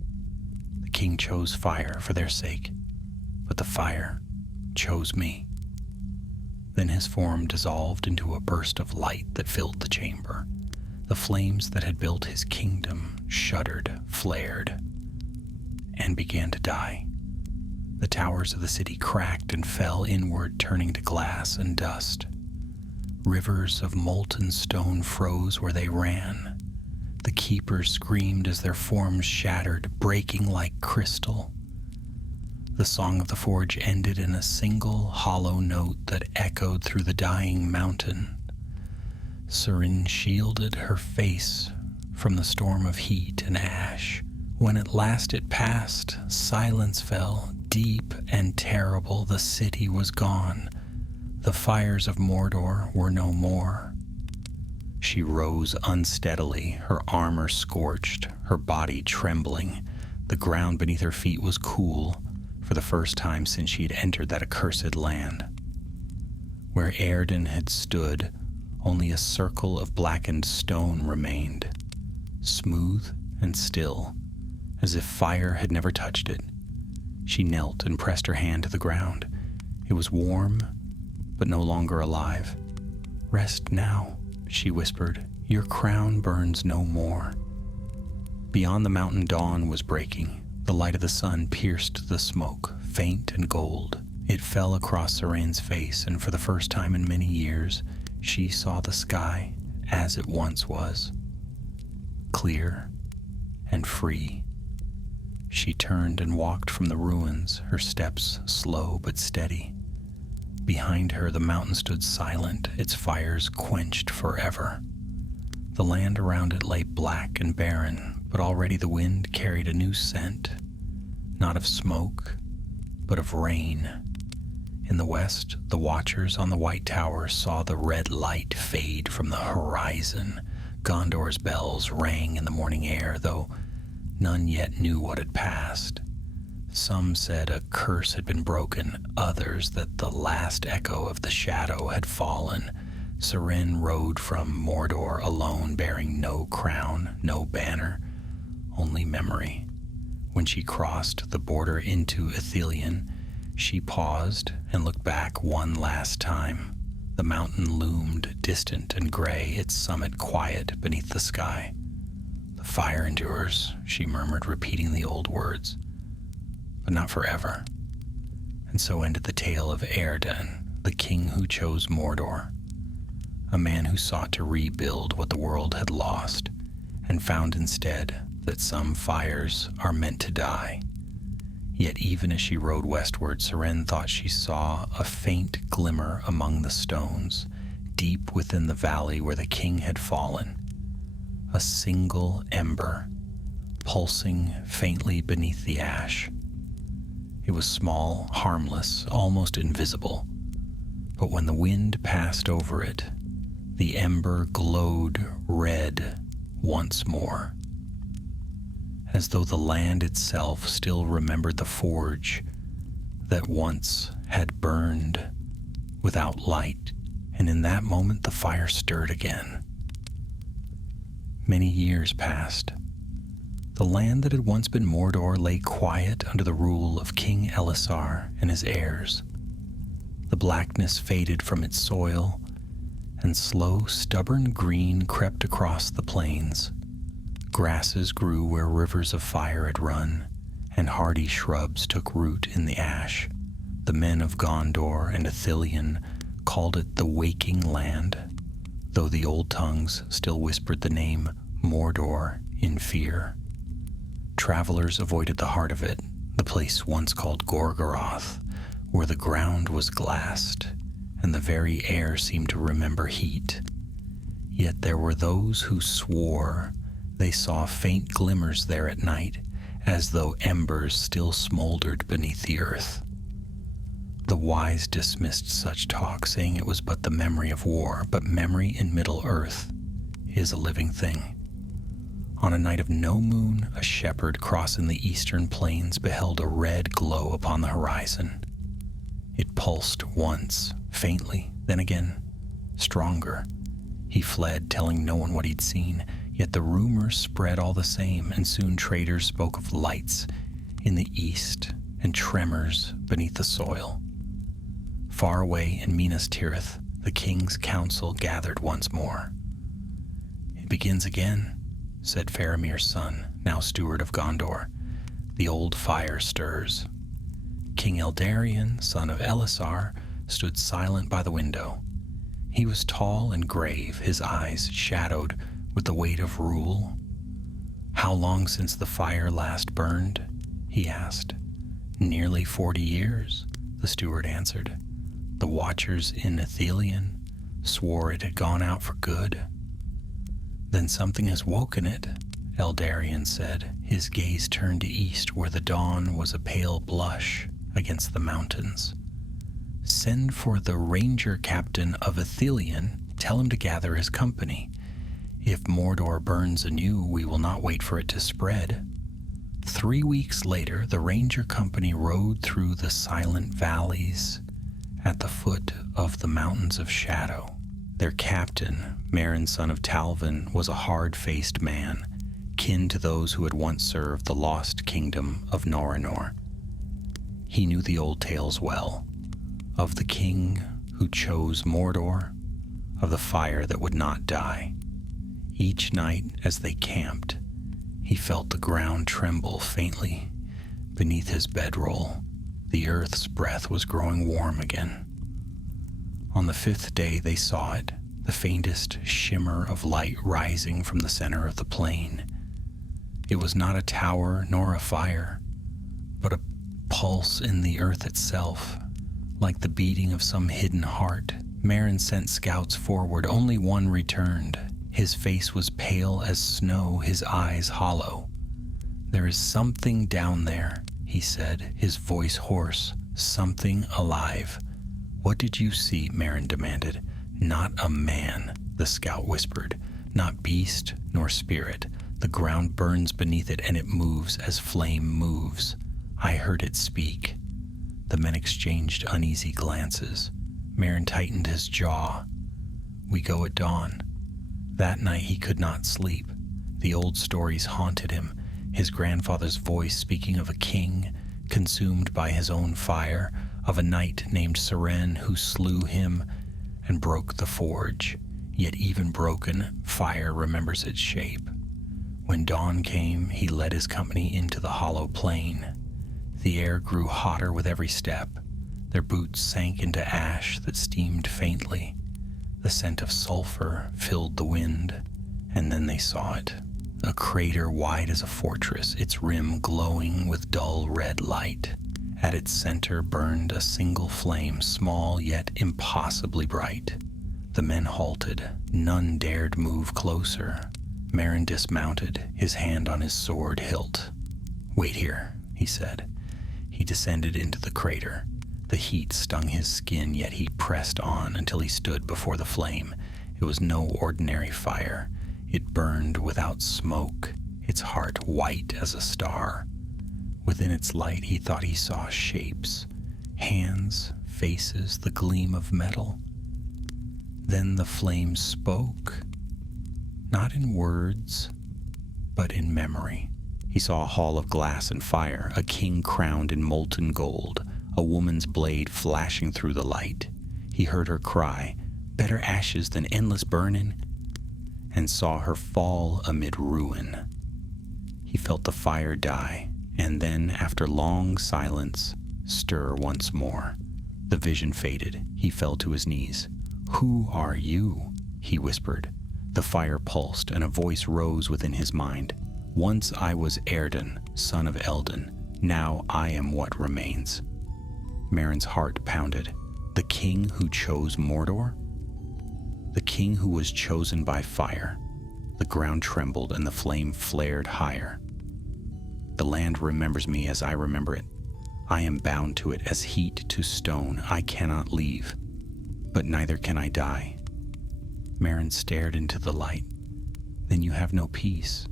the king chose fire for their sake, but the fire chose me." Then his form dissolved into a burst of light that filled the chamber. The flames that had built his kingdom shuddered, flared, and began to die. The towers of the city cracked and fell inward, turning to glass and dust. Rivers of molten stone froze where they ran. The keepers screamed as their forms shattered, breaking like crystal. The song of the forge ended in a single hollow note that echoed through the dying mountain. Sirin shielded her face from the storm of heat and ash. When at last it passed, silence fell, deep and terrible. The city was gone. The fires of Mordor were no more. She rose unsteadily, her armor scorched, her body trembling. The ground beneath her feet was cool, for the first time since she had entered that accursed land. Where Eärden had stood, only a circle of blackened stone remained, smooth and still, as if fire had never touched it. She knelt and pressed her hand to the ground. It was warm, but no longer alive. "Rest now," she whispered. "Your crown burns no more." Beyond the mountain, dawn was breaking. The light of the sun pierced the smoke, faint and gold. It fell across Siren's face, and for the first time in many years, she saw the sky as it once was, clear and free. She turned and walked from the ruins, her steps slow but steady. Behind her, the mountain stood silent, its fires quenched forever. The land around it lay black and barren, but already the wind carried a new scent, not of smoke, but of rain. In the west, the watchers on the white tower saw the red light fade from the horizon. Gondor's bells rang in the morning air, though none yet knew what had passed. Some said a curse had been broken, others that the last echo of the shadow had fallen. Siren rode from Mordor alone, bearing no crown, no banner, only memory. When she crossed the border into Ithilien, she paused and looked back one last time. The mountain loomed distant and gray, its summit quiet beneath the sky. "The fire endures," she murmured, repeating the old words. "But not forever." And so ended the tale of Eärden, the king who chose Mordor, a man who sought to rebuild what the world had lost, and found instead that some fires are meant to die. Yet even as she rode westward, Siren thought she saw a faint glimmer among the stones, deep within the valley where the king had fallen. A single ember, pulsing faintly beneath the ash. It was small, harmless, almost invisible. But when the wind passed over it, the ember glowed red once more, as though the land itself still remembered the forge that once had burned without light, and in that moment the fire stirred again. Many years passed. The land that had once been Mordor lay quiet under the rule of King Elisar and his heirs. The blackness faded from its soil, and slow, stubborn green crept across the plains. Grasses grew where rivers of fire had run, and hardy shrubs took root in the ash. The men of Gondor and Ithilien called it the Waking Land, though the old tongues still whispered the name Mordor in fear. Travelers avoided the heart of it, the place once called Gorgoroth, where the ground was glassed, and the very air seemed to remember heat. Yet there were those who swore they saw faint glimmers there at night, as though embers still smoldered beneath the earth. The wise dismissed such talk, saying it was but the memory of war, but memory in Middle-earth is a living thing. On a night of no moon, a shepherd crossing the eastern plains beheld a red glow upon the horizon. It pulsed once, faintly, Then again, stronger. He fled, telling no one what he'd seen, yet the rumor spread all the same, and soon traders spoke of lights in the east and tremors beneath the soil. Far away in Minas Tirith, the king's council gathered once more. "It begins again," said Faramir's son, now steward of Gondor. "The old fire stirs." King Eldarion, son of Elisar, stood silent by the window. He was tall and grave, his eyes shadowed with the weight of rule. "How long since the fire last burned?" he asked. "Nearly 40 years, the steward answered. "The watchers in Ithilien swore it had gone out for good." "Then something has woken it," Eldarion said, his gaze turned east where the dawn was a pale blush against the mountains. "Send for the ranger captain of Ithilien, tell him to gather his company. If Mordor burns anew, we will not wait for it to spread." 3 weeks later, the ranger company rode through the silent valleys at the foot of the Mountains of Shadow. Their captain, Merrin, son of Talvin, was a hard-faced man, kin to those who had once served the lost kingdom of Norinor. He knew the old tales well, of the king who chose Mordor, of the fire that would not die. Each night as they camped, he felt the ground tremble faintly beneath his bedroll. The earth's breath was growing warm again. On the 5th day they saw it, the faintest shimmer of light rising from the center of the plain. It was not a tower nor a fire, but a pulse in the earth itself, like the beating of some hidden heart. Merrin sent scouts forward. Only one returned. His face was pale as snow, his eyes hollow. "There is something down there," he said, his voice hoarse. "Something alive." "What did you see?" Merrin demanded. "Not a man," the scout whispered. "Not beast nor spirit. The ground burns beneath it, and it moves as flame moves. I heard it speak." The men exchanged uneasy glances. Merrin tightened his jaw. "We go at dawn." That night he could not sleep. The old stories haunted him, his grandfather's voice speaking of a king consumed by his own fire, of a knight named Seren who slew him and broke the forge. Yet even broken, fire remembers its shape. When dawn came, he led his company into the hollow plain. The air grew hotter with every step. Their boots sank into ash that steamed faintly. The scent of sulfur filled the wind, and then they saw it. A crater wide as a fortress, its rim glowing with dull red light. At its center burned a single flame, small yet impossibly bright. The men halted. None dared move closer. Merrin dismounted, his hand on his sword hilt. "Wait here," he said. He descended into the crater. The heat stung his skin, yet he pressed on until he stood before the flame. It was no ordinary fire. It burned without smoke, its heart white as a star. Within its light he thought he saw shapes, hands, faces, the gleam of metal. Then the flame spoke, not in words, but in memory. He saw a hall of glass and fire, a king crowned in molten gold, a woman's blade flashing through the light. He heard her cry, "Better ashes than endless burning," and saw her fall amid ruin. He felt the fire die, and then, after long silence, stir once more. The vision faded. He fell to his knees. "Who are you?" he whispered. The fire pulsed, and a voice rose within his mind. "Once I was Erden, son of Eldon. Now I am what remains." Merrin's heart pounded. The king who chose Mordor? The king who was chosen by fire. The ground trembled and the flame flared higher. "The land remembers me as I remember it. I am bound to it as heat to stone. I cannot leave, but neither can I die." Merrin stared into the light. "Then you have no peace."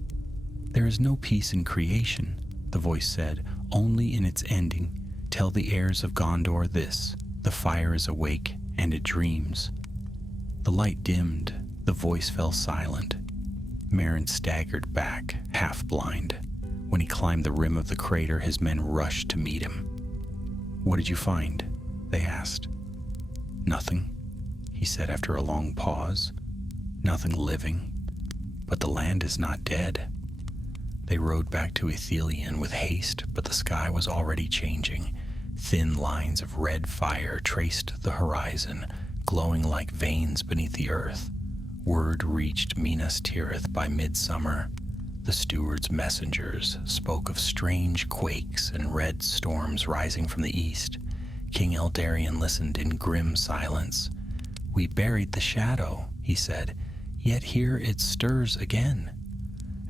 "There is no peace in creation," the voice said, "only in its ending. Tell the heirs of Gondor this: the fire is awake And it dreams. The light dimmed, the voice fell silent. Marin staggered back, half blind. When he climbed the rim of the crater, his men rushed to meet him. "What did you find?" they asked. "Nothing," he said after a long pause. "Nothing living. But the land is not dead." They rode back to Ithilien with haste, but the sky was already changing. Thin lines of red fire traced the horizon, glowing like veins beneath the earth. Word reached Minas Tirith by midsummer. The steward's messengers spoke of strange quakes and red storms rising from the east. King Eldarion listened in grim silence. "We buried the shadow," he said, "yet here it stirs again."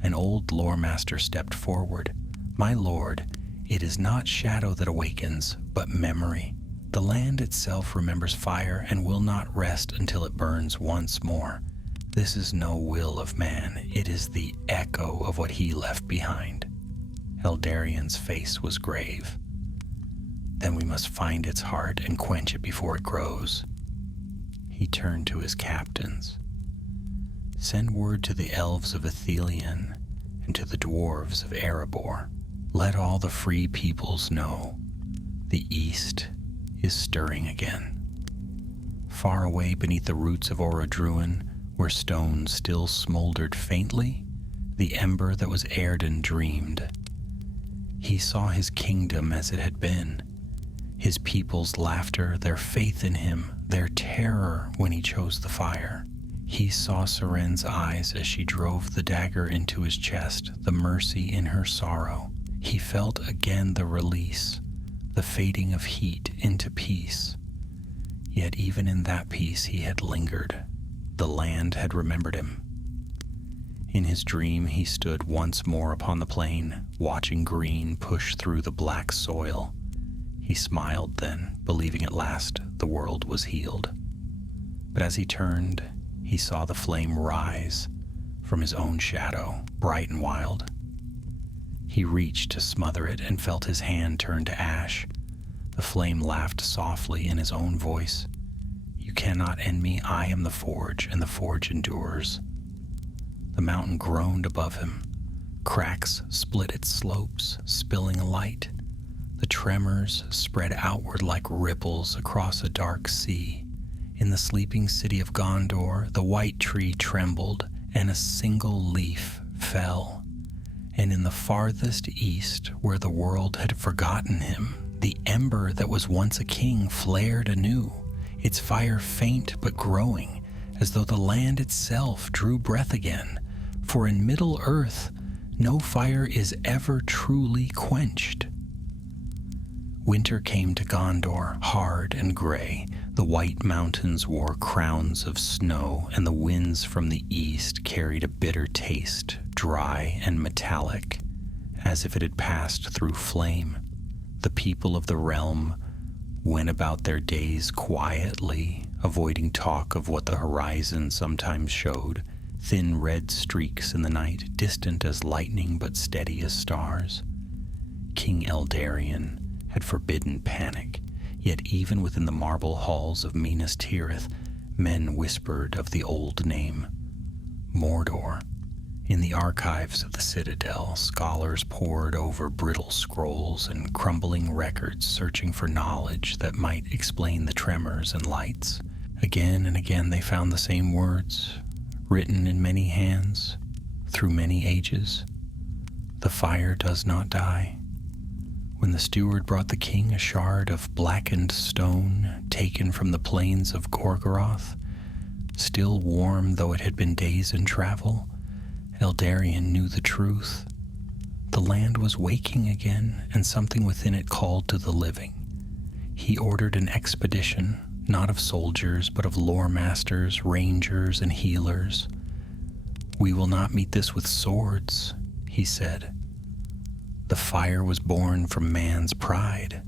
An old lore master stepped forward. "My lord, it is not shadow that awakens, but memory. The land itself remembers fire and will not rest until it burns once more. This is no will of man, it is the echo of what he left behind." Eldarion's face was grave. "Then we must find its heart and quench it before it grows." He turned to his captains. "Send word to the elves of Ithilien and to the dwarves of Erebor. Let all the free peoples know the east is stirring again." Far away beneath the roots of Orodruin, where stones still smoldered faintly, the ember that was Eärden dreamed. He saw his kingdom as it had been, his people's laughter, their faith in him, their terror when he chose the fire. He saw Seren's eyes as she drove the dagger into his chest, the mercy in her sorrow. He felt again the release, the fading of heat into peace. Yet even in that peace he had lingered. The land had remembered him. In his dream he stood once more upon the plain, watching green push through the black soil. He smiled then, believing at last the world was healed. But as he turned, he saw the flame rise from his own shadow, bright and wild. He reached to smother it and felt his hand turn to ash. The flame laughed softly in his own voice. "You cannot end me, I am the forge, and the forge endures." The mountain groaned above him. Cracks split its slopes, spilling light. The tremors spread outward like ripples across a dark sea. In the sleeping city of Gondor, the white tree trembled, and a single leaf fell. And in the farthest east, where the world had forgotten him, the ember that was once a king flared anew, its fire faint but growing, as though the land itself drew breath again. For in Middle-earth, no fire is ever truly quenched. Winter came to Gondor, hard and gray. The white mountains wore crowns of snow, and the winds from the east carried a bitter taste, dry and metallic, as if it had passed through flame. The people of the realm went about their days quietly, avoiding talk of what the horizon sometimes showed, thin red streaks in the night, distant as lightning but steady as stars. King Eldarion had forbidden panic, yet even within the marble halls of Minas Tirith, men whispered of the old name, Mordor. In the archives of the citadel, scholars pored over brittle scrolls and crumbling records, searching for knowledge that might explain the tremors and lights. Again and again they found the same words, written in many hands, through many ages. The fire does not die. When the steward brought the king a shard of blackened stone taken from the plains of Gorgoroth, still warm though it had been days in travel, Eldarion knew the truth. The land was waking again, and something within it called to the living. He ordered an expedition, not of soldiers, but of lore masters, rangers, and healers. "We will not meet this with swords," he said. "The fire was born from man's pride.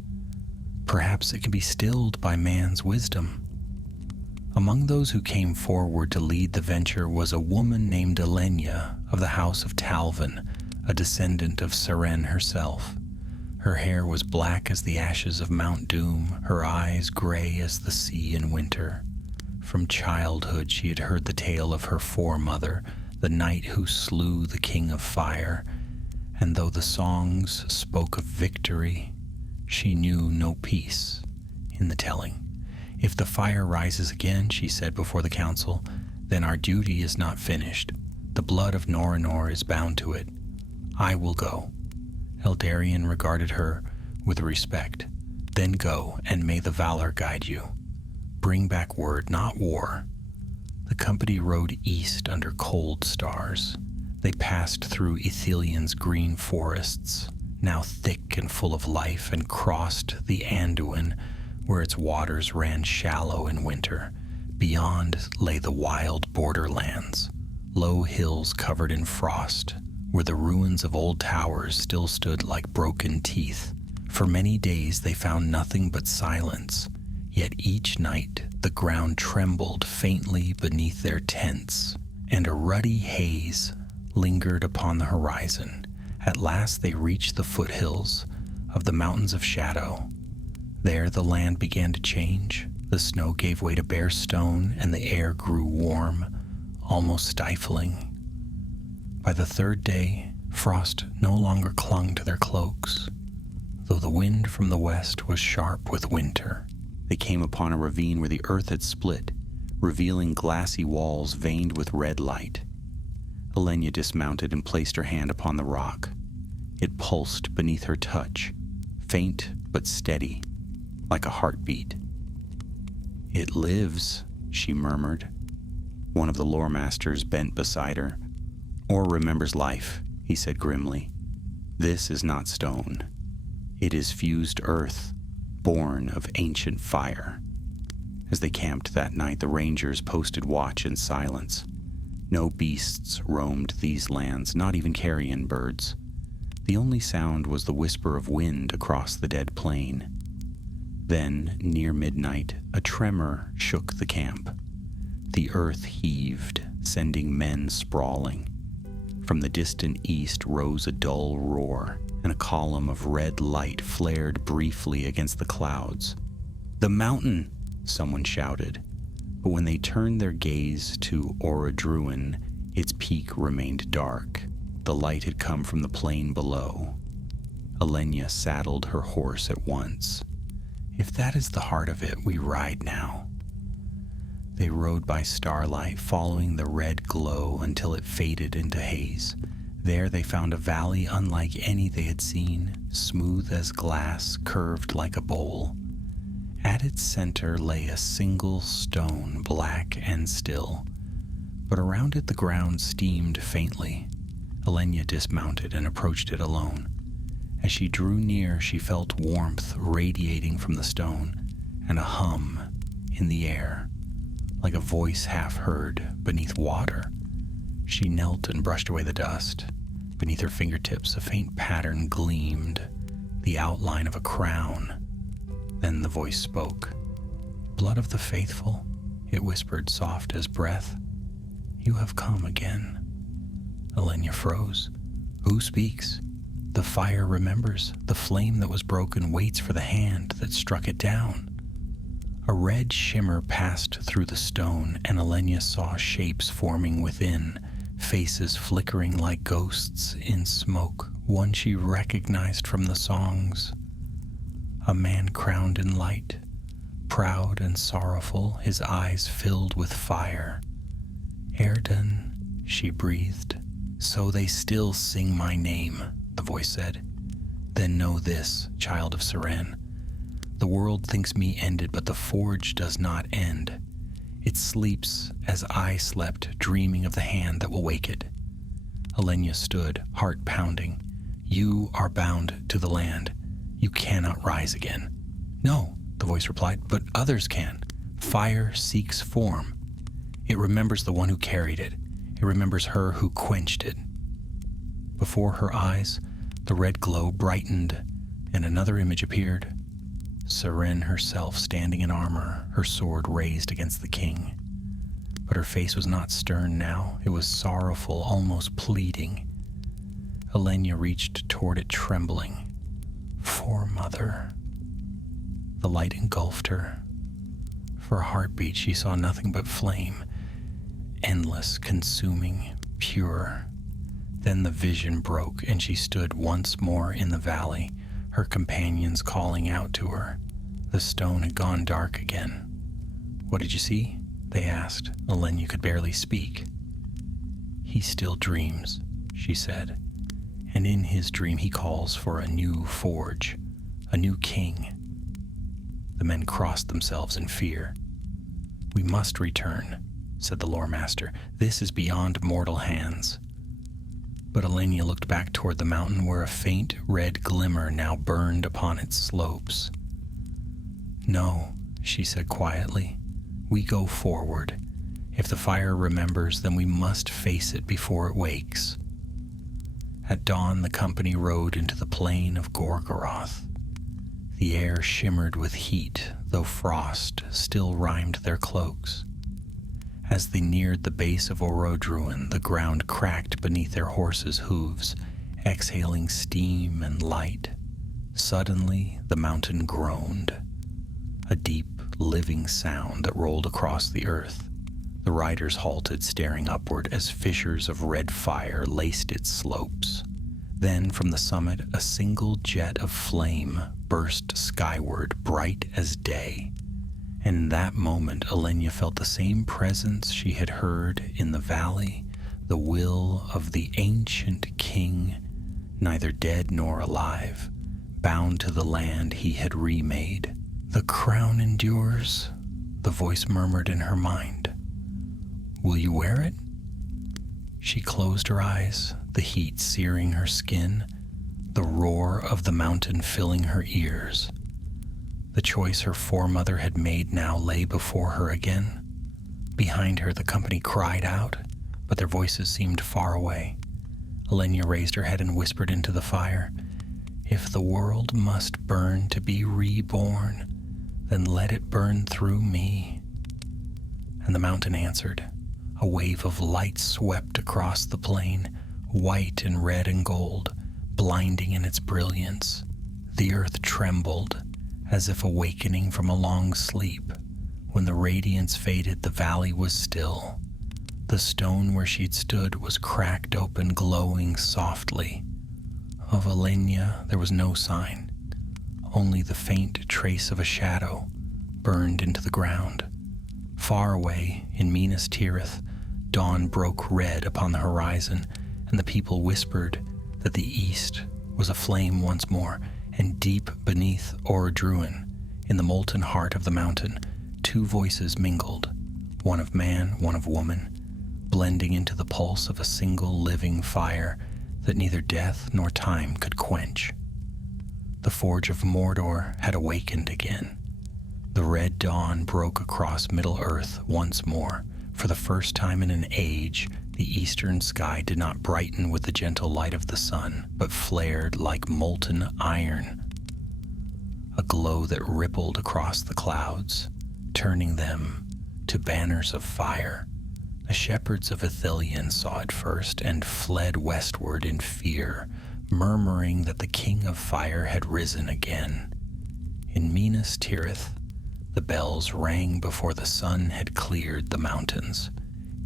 Perhaps it can be stilled by man's wisdom." Among those who came forward to lead the venture was a woman named Elenya of the house of Talvin, a descendant of Seren herself. Her hair was black as the ashes of Mount Doom, her eyes gray as the sea in winter. From childhood she had heard the tale of her foremother, the knight who slew the king of fire, and though the songs spoke of victory, she knew no peace in the telling. If the fire rises again, she said before the council, then our duty is not finished. The blood of Norinor is bound to it. I will go. Eldarion regarded her with respect. Then go, and may the valor guide you. Bring back word, not war. The company rode east under cold stars. They passed through Ithelion's green forests, now thick and full of life, and crossed the Anduin, where its waters ran shallow in winter. Beyond lay the wild borderlands, low hills covered in frost, where the ruins of old towers still stood like broken teeth. For many days they found nothing but silence, yet each night the ground trembled faintly beneath their tents, and a ruddy haze lingered upon the horizon. At last they reached the foothills of the Mountains of Shadow. There the land began to change. The snow gave way to bare stone, and the air grew warm, almost stifling. By the third day, frost no longer clung to their cloaks, though the wind from the west was sharp with winter. They came upon a ravine where the earth had split, revealing glassy walls veined with red light. Elenya dismounted and placed her hand upon the rock. It pulsed beneath her touch, faint but steady, like a heartbeat. It lives, she murmured. One of the lore masters bent beside her. Or remembers life, he said grimly. This is not stone. It is fused earth, born of ancient fire. As they camped that night, the rangers posted watch in silence. No beasts roamed these lands, not even carrion birds. The only sound was the whisper of wind across the dead plain. Then, near midnight, a tremor shook the camp. The earth heaved, sending men sprawling. From the distant east rose a dull roar, and a column of red light flared briefly against the clouds. "The mountain!" someone shouted. But when they turned their gaze to Orodruin, its peak remained dark. The light had come from the plain below. Elenya saddled her horse at once. "If that is the heart of it, we ride now." They rode by starlight, following the red glow until it faded into haze. There they found a valley unlike any they had seen, smooth as glass, curved like a bowl. At its center lay a single stone, black and still, but around it the ground steamed faintly. Elenya dismounted and approached it alone. As she drew near, she felt warmth radiating from the stone, and a hum in the air, like a voice half heard beneath water. She knelt and brushed away the dust. Beneath her fingertips, a faint pattern gleamed, the outline of a crown. Then the voice spoke. "Blood of the faithful," it whispered, soft as breath. "You have come again." Elenya froze. Who speaks? The fire remembers. The flame that was broken waits for the hand that struck it down. A red shimmer passed through the stone, and Elenya saw shapes forming within, faces flickering like ghosts in smoke, one she recognized from the songs. A man crowned in light, proud and sorrowful, his eyes filled with fire. "Erden," she breathed. "So they still sing my name," the voice said. "Then know this, child of Seren. The world thinks me ended, but the forge does not end. It sleeps as I slept, dreaming of the hand that will wake it." Elenya stood, heart pounding. "You are bound to the land. You cannot rise again." "No," the voice replied, "but others can. Fire seeks form. It remembers the one who carried it. It remembers her who quenched it." Before her eyes, the red glow brightened, and another image appeared. Seren herself standing in armor, her sword raised against the king. But her face was not stern now. It was sorrowful, almost pleading. Elenya reached toward it, trembling. Foremother. The light engulfed her. For a heartbeat, she saw nothing but flame, endless, consuming, pure. Then the vision broke, and she stood once more in the valley, her companions calling out to her. The stone had gone dark again. "What did you see?" they asked. Alenya could barely speak. "He still dreams," she said, "and in his dream he calls for a new forge, a new king." The men crossed themselves in fear. "We must return," said the lore master. "This is beyond mortal hands." But Alenya looked back toward the mountain where a faint red glimmer now burned upon its slopes. "No," she said quietly, "we go forward. If the fire remembers, then we must face it before it wakes." At dawn, the company rode into the plain of Gorgoroth. The air shimmered with heat, though frost still rimed their cloaks. As they neared the base of Orodruin, the ground cracked beneath their horses' hooves, exhaling steam and light. Suddenly, the mountain groaned, a deep, living sound that rolled across the earth. The riders halted, staring upward as fissures of red fire laced its slopes. Then, from the summit, a single jet of flame burst skyward, bright as day. And in that moment, Alenya felt the same presence she had heard in the valley, the will of the ancient king, neither dead nor alive, bound to the land he had remade. "The crown endures," the voice murmured in her mind. "Will you wear it?" She closed her eyes, the heat searing her skin, the roar of the mountain filling her ears. The choice her foremother had made now lay before her again. Behind her, the company cried out, but their voices seemed far away. Alenya raised her head and whispered into the fire, "If the world must burn to be reborn, then let it burn through me." And the mountain answered. A wave of light swept across the plain, white and red and gold, blinding in its brilliance. The earth trembled, as if awakening from a long sleep. When the radiance faded, the valley was still. The stone where she'd stood was cracked open, glowing softly. Of Alenya there was no sign, only the faint trace of a shadow burned into the ground. Far away, in Minas Tirith, dawn broke red upon the horizon, and the people whispered that the east was aflame once more, and deep beneath Orodruin, in the molten heart of the mountain, two voices mingled, one of man, one of woman, blending into the pulse of a single living fire that neither death nor time could quench. The forge of Mordor had awakened again. The red dawn broke across Middle-earth once more. For the first time in an age, the eastern sky did not brighten with the gentle light of the sun, but flared like molten iron, a glow that rippled across the clouds, turning them to banners of fire. The shepherds of Ithilien saw it first and fled westward in fear, murmuring that the king of fire had risen again. In Minas Tirith, the bells rang before the sun had cleared the mountains.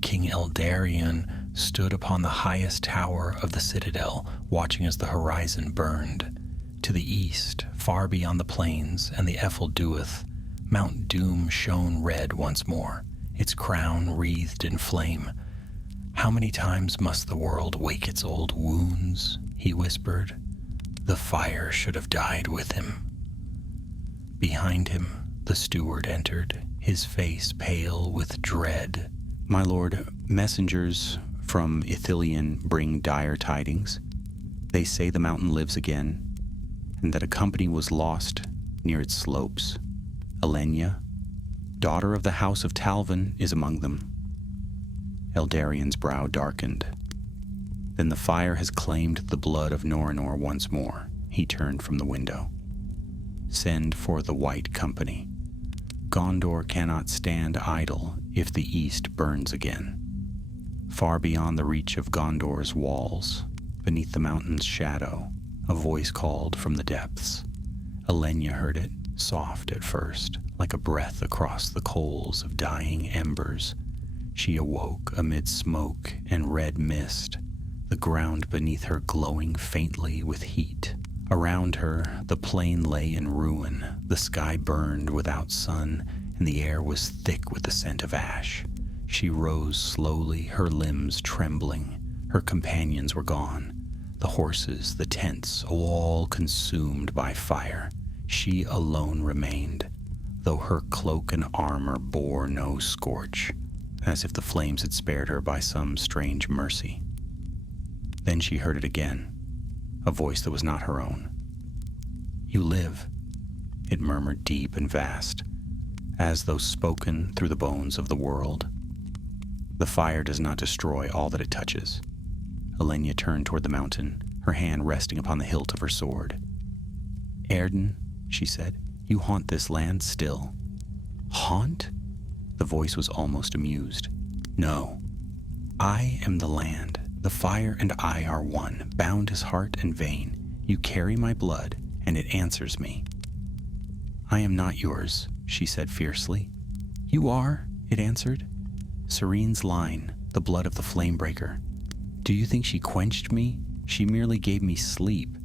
King Eldarion stood upon the highest tower of the citadel, watching as the horizon burned. To the east, far beyond the plains and the Efelduith, Mount Doom shone red once more, its crown wreathed in flame. "How many times must the world wake its old wounds?" he whispered. The fire should have died with him. Behind him, the steward entered, his face pale with dread. "My lord, messengers from Ithilien bring dire tidings. They say the mountain lives again, and that a company was lost near its slopes. Alenya, daughter of the house of Talvin, is among them." Eldarion's brow darkened. "Then the fire has claimed the blood of Norinor once more." He turned from the window. "Send for the White Company. Gondor cannot stand idle if the east burns again." Far beyond the reach of Gondor's walls, beneath the mountain's shadow, a voice called from the depths. Elenya heard it, soft at first, like a breath across the coals of dying embers. She awoke amid smoke and red mist, the ground beneath her glowing faintly with heat. Around her, the plain lay in ruin, the sky burned without sun, and the air was thick with the scent of ash. She rose slowly, her limbs trembling. Her companions were gone. The horses, the tents, all consumed by fire. She alone remained, though her cloak and armor bore no scorch, as if the flames had spared her by some strange mercy. Then she heard it again, a voice that was not her own. "You live," it murmured deep and vast, as though spoken through the bones of the world. "The fire does not destroy all that it touches." Elenya turned toward the mountain, her hand resting upon the hilt of her sword. "Erden," she said, "you haunt this land still." "Haunt?" The voice was almost amused. "No. I am the land. The fire and I are one, bound as heart and vein. You carry my blood, and it answers me." "I am not yours," she said fiercely. "You are," it answered. "Serene's line, the blood of the Flamebreaker. Do you think she quenched me? She merely gave me sleep.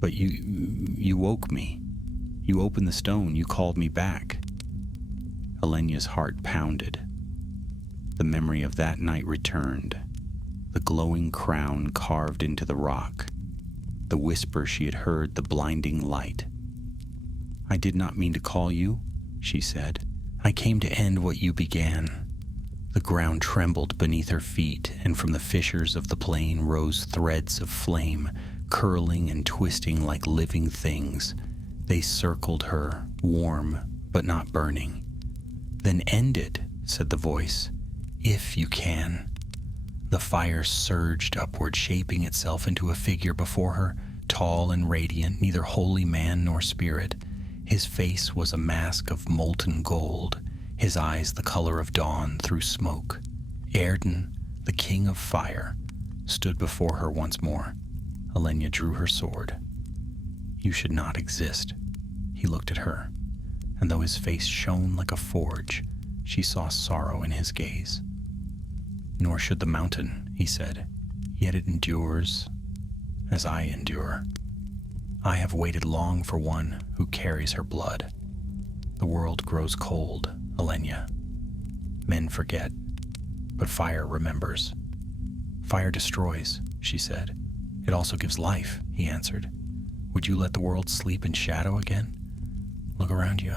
But you woke me. You opened the stone, you called me back." Elenya's heart pounded. The memory of that night returned. The glowing crown carved into the rock. The whisper she had heard, the blinding light. "I did not mean to call you," she said. "I came to end what you began." The ground trembled beneath her feet, and from the fissures of the plain rose threads of flame, curling and twisting like living things. They circled her, warm but not burning. "Then end it," said the voice, "if you can." The fire surged upward, shaping itself into a figure before her, tall and radiant, neither holy man nor spirit. His face was a mask of molten gold, his eyes the color of dawn through smoke. Erden, the king of fire, stood before her once more. Elenya drew her sword. "You should not exist." He looked at her, and though his face shone like a forge, she saw sorrow in his gaze. "Nor should the mountain," he said, "yet it endures as I endure. I have waited long for one who carries her blood. The world grows cold, Elenya. Men forget, but fire remembers." "Fire destroys," she said. "It also gives life," he answered. "Would you let the world sleep in shadow again? Look around you.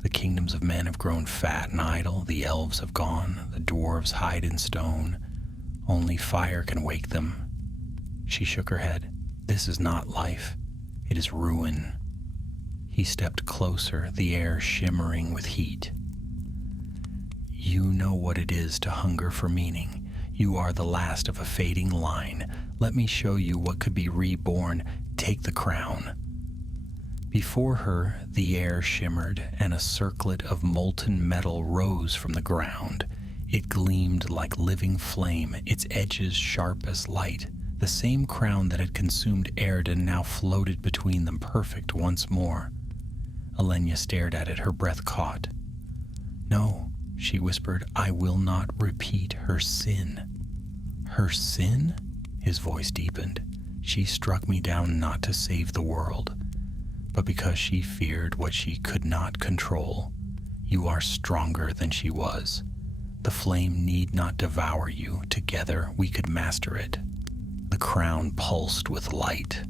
The kingdoms of men have grown fat and idle. The elves have gone. The dwarves hide in stone. Only fire can wake them." She shook her head. "This is not life. It is ruin." He stepped closer, the air shimmering with heat. "You know what it is to hunger for meaning. You are the last of a fading line. Let me show you what could be reborn. Take the crown." Before her, the air shimmered, and a circlet of molten metal rose from the ground. It gleamed like living flame, its edges sharp as light. The same crown that had consumed Erden now floated between them, perfect once more. Elenya stared at it, her breath caught. "No," she whispered, "I will not repeat her sin." "Her sin?" His voice deepened. "She struck me down not to save the world, but because she feared what she could not control. You are stronger than she was. The flame need not devour you. Together we could master it." The crown pulsed with light.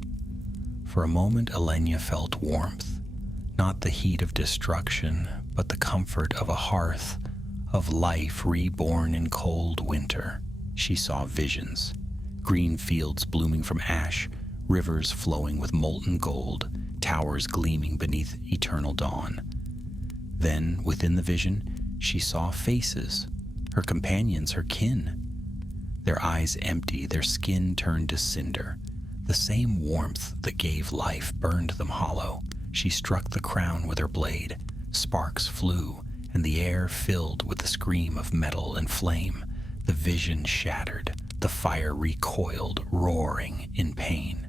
For a moment, Elenya felt warmth, not the heat of destruction, but the comfort of a hearth, of life reborn in cold winter. She saw visions, green fields blooming from ash, rivers flowing with molten gold, towers gleaming beneath eternal dawn. Then, within the vision, she saw faces, her companions, her kin. Their eyes empty, their skin turned to cinder. The same warmth that gave life burned them hollow. She struck the crown with her blade. Sparks flew, and the air filled with the scream of metal and flame. The vision shattered. The fire recoiled, roaring in pain.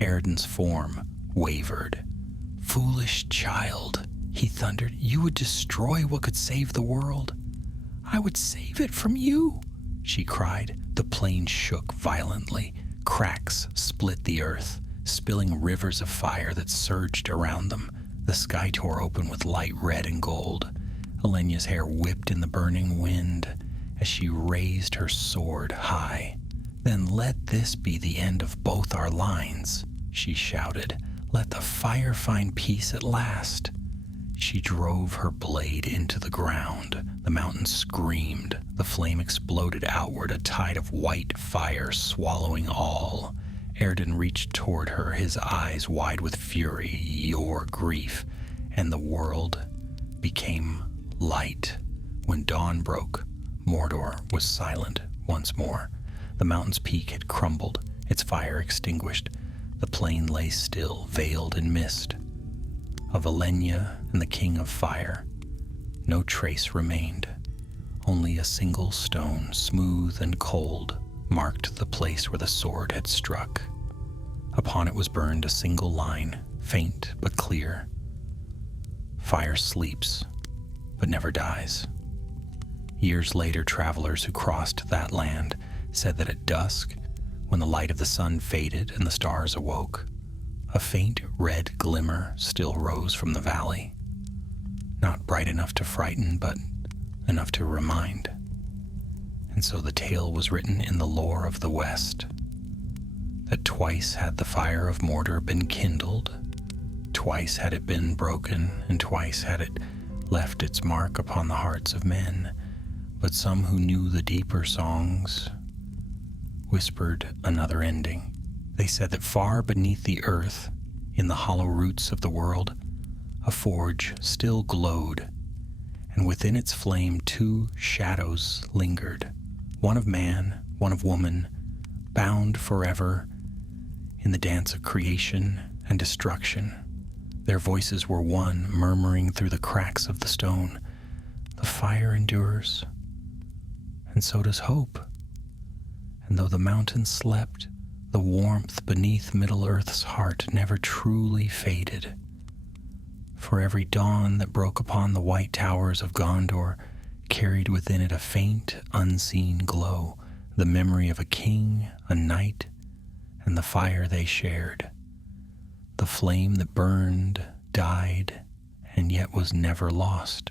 Erden's form wavered. Foolish child, he thundered. You would destroy what could save the world. I would save it from you, she cried. The plane shook violently. Cracks split the earth, spilling rivers of fire that surged around them. The sky tore open with light red and gold. Alenia's hair whipped in the burning wind as she raised her sword high. Then let this be the end of both our lines, she shouted. Let the fire find peace at last. She drove her blade into the ground. The mountain screamed. The flame exploded outward, a tide of white fire swallowing all. Erden reached toward her, his eyes wide with fury. Your grief. And the world became light. When dawn broke, Mordor was silent once more. The mountain's peak had crumbled, its fire extinguished. The plain lay still, veiled in mist. Of Alenia and the King of Fire, no trace remained. Only a single stone, smooth and cold, marked the place where the sword had struck. Upon it was burned a single line, faint but clear. Fire sleeps, but never dies. Years later, travelers who crossed that land said that at dusk, when the light of the sun faded and the stars awoke, a faint red glimmer still rose from the valley. Not bright enough to frighten, but enough to remind. And so the tale was written in the lore of the West, that twice had the fire of Mordor been kindled, twice had it been broken, and twice had it left its mark upon the hearts of men. But some who knew the deeper songs whispered another ending. They said that far beneath the earth, in the hollow roots of the world, a forge still glowed, and within its flame two shadows lingered, one of man, one of woman, bound forever in the dance of creation and destruction. Their voices were one, murmuring through the cracks of the stone. The fire endures, and so does hope. And though the mountains slept, the warmth beneath Middle-earth's heart never truly faded. For every dawn that broke upon the white towers of Gondor carried within it a faint, unseen glow, the memory of a king, a knight, and the fire they shared. The flame that burned, died, and yet was never lost.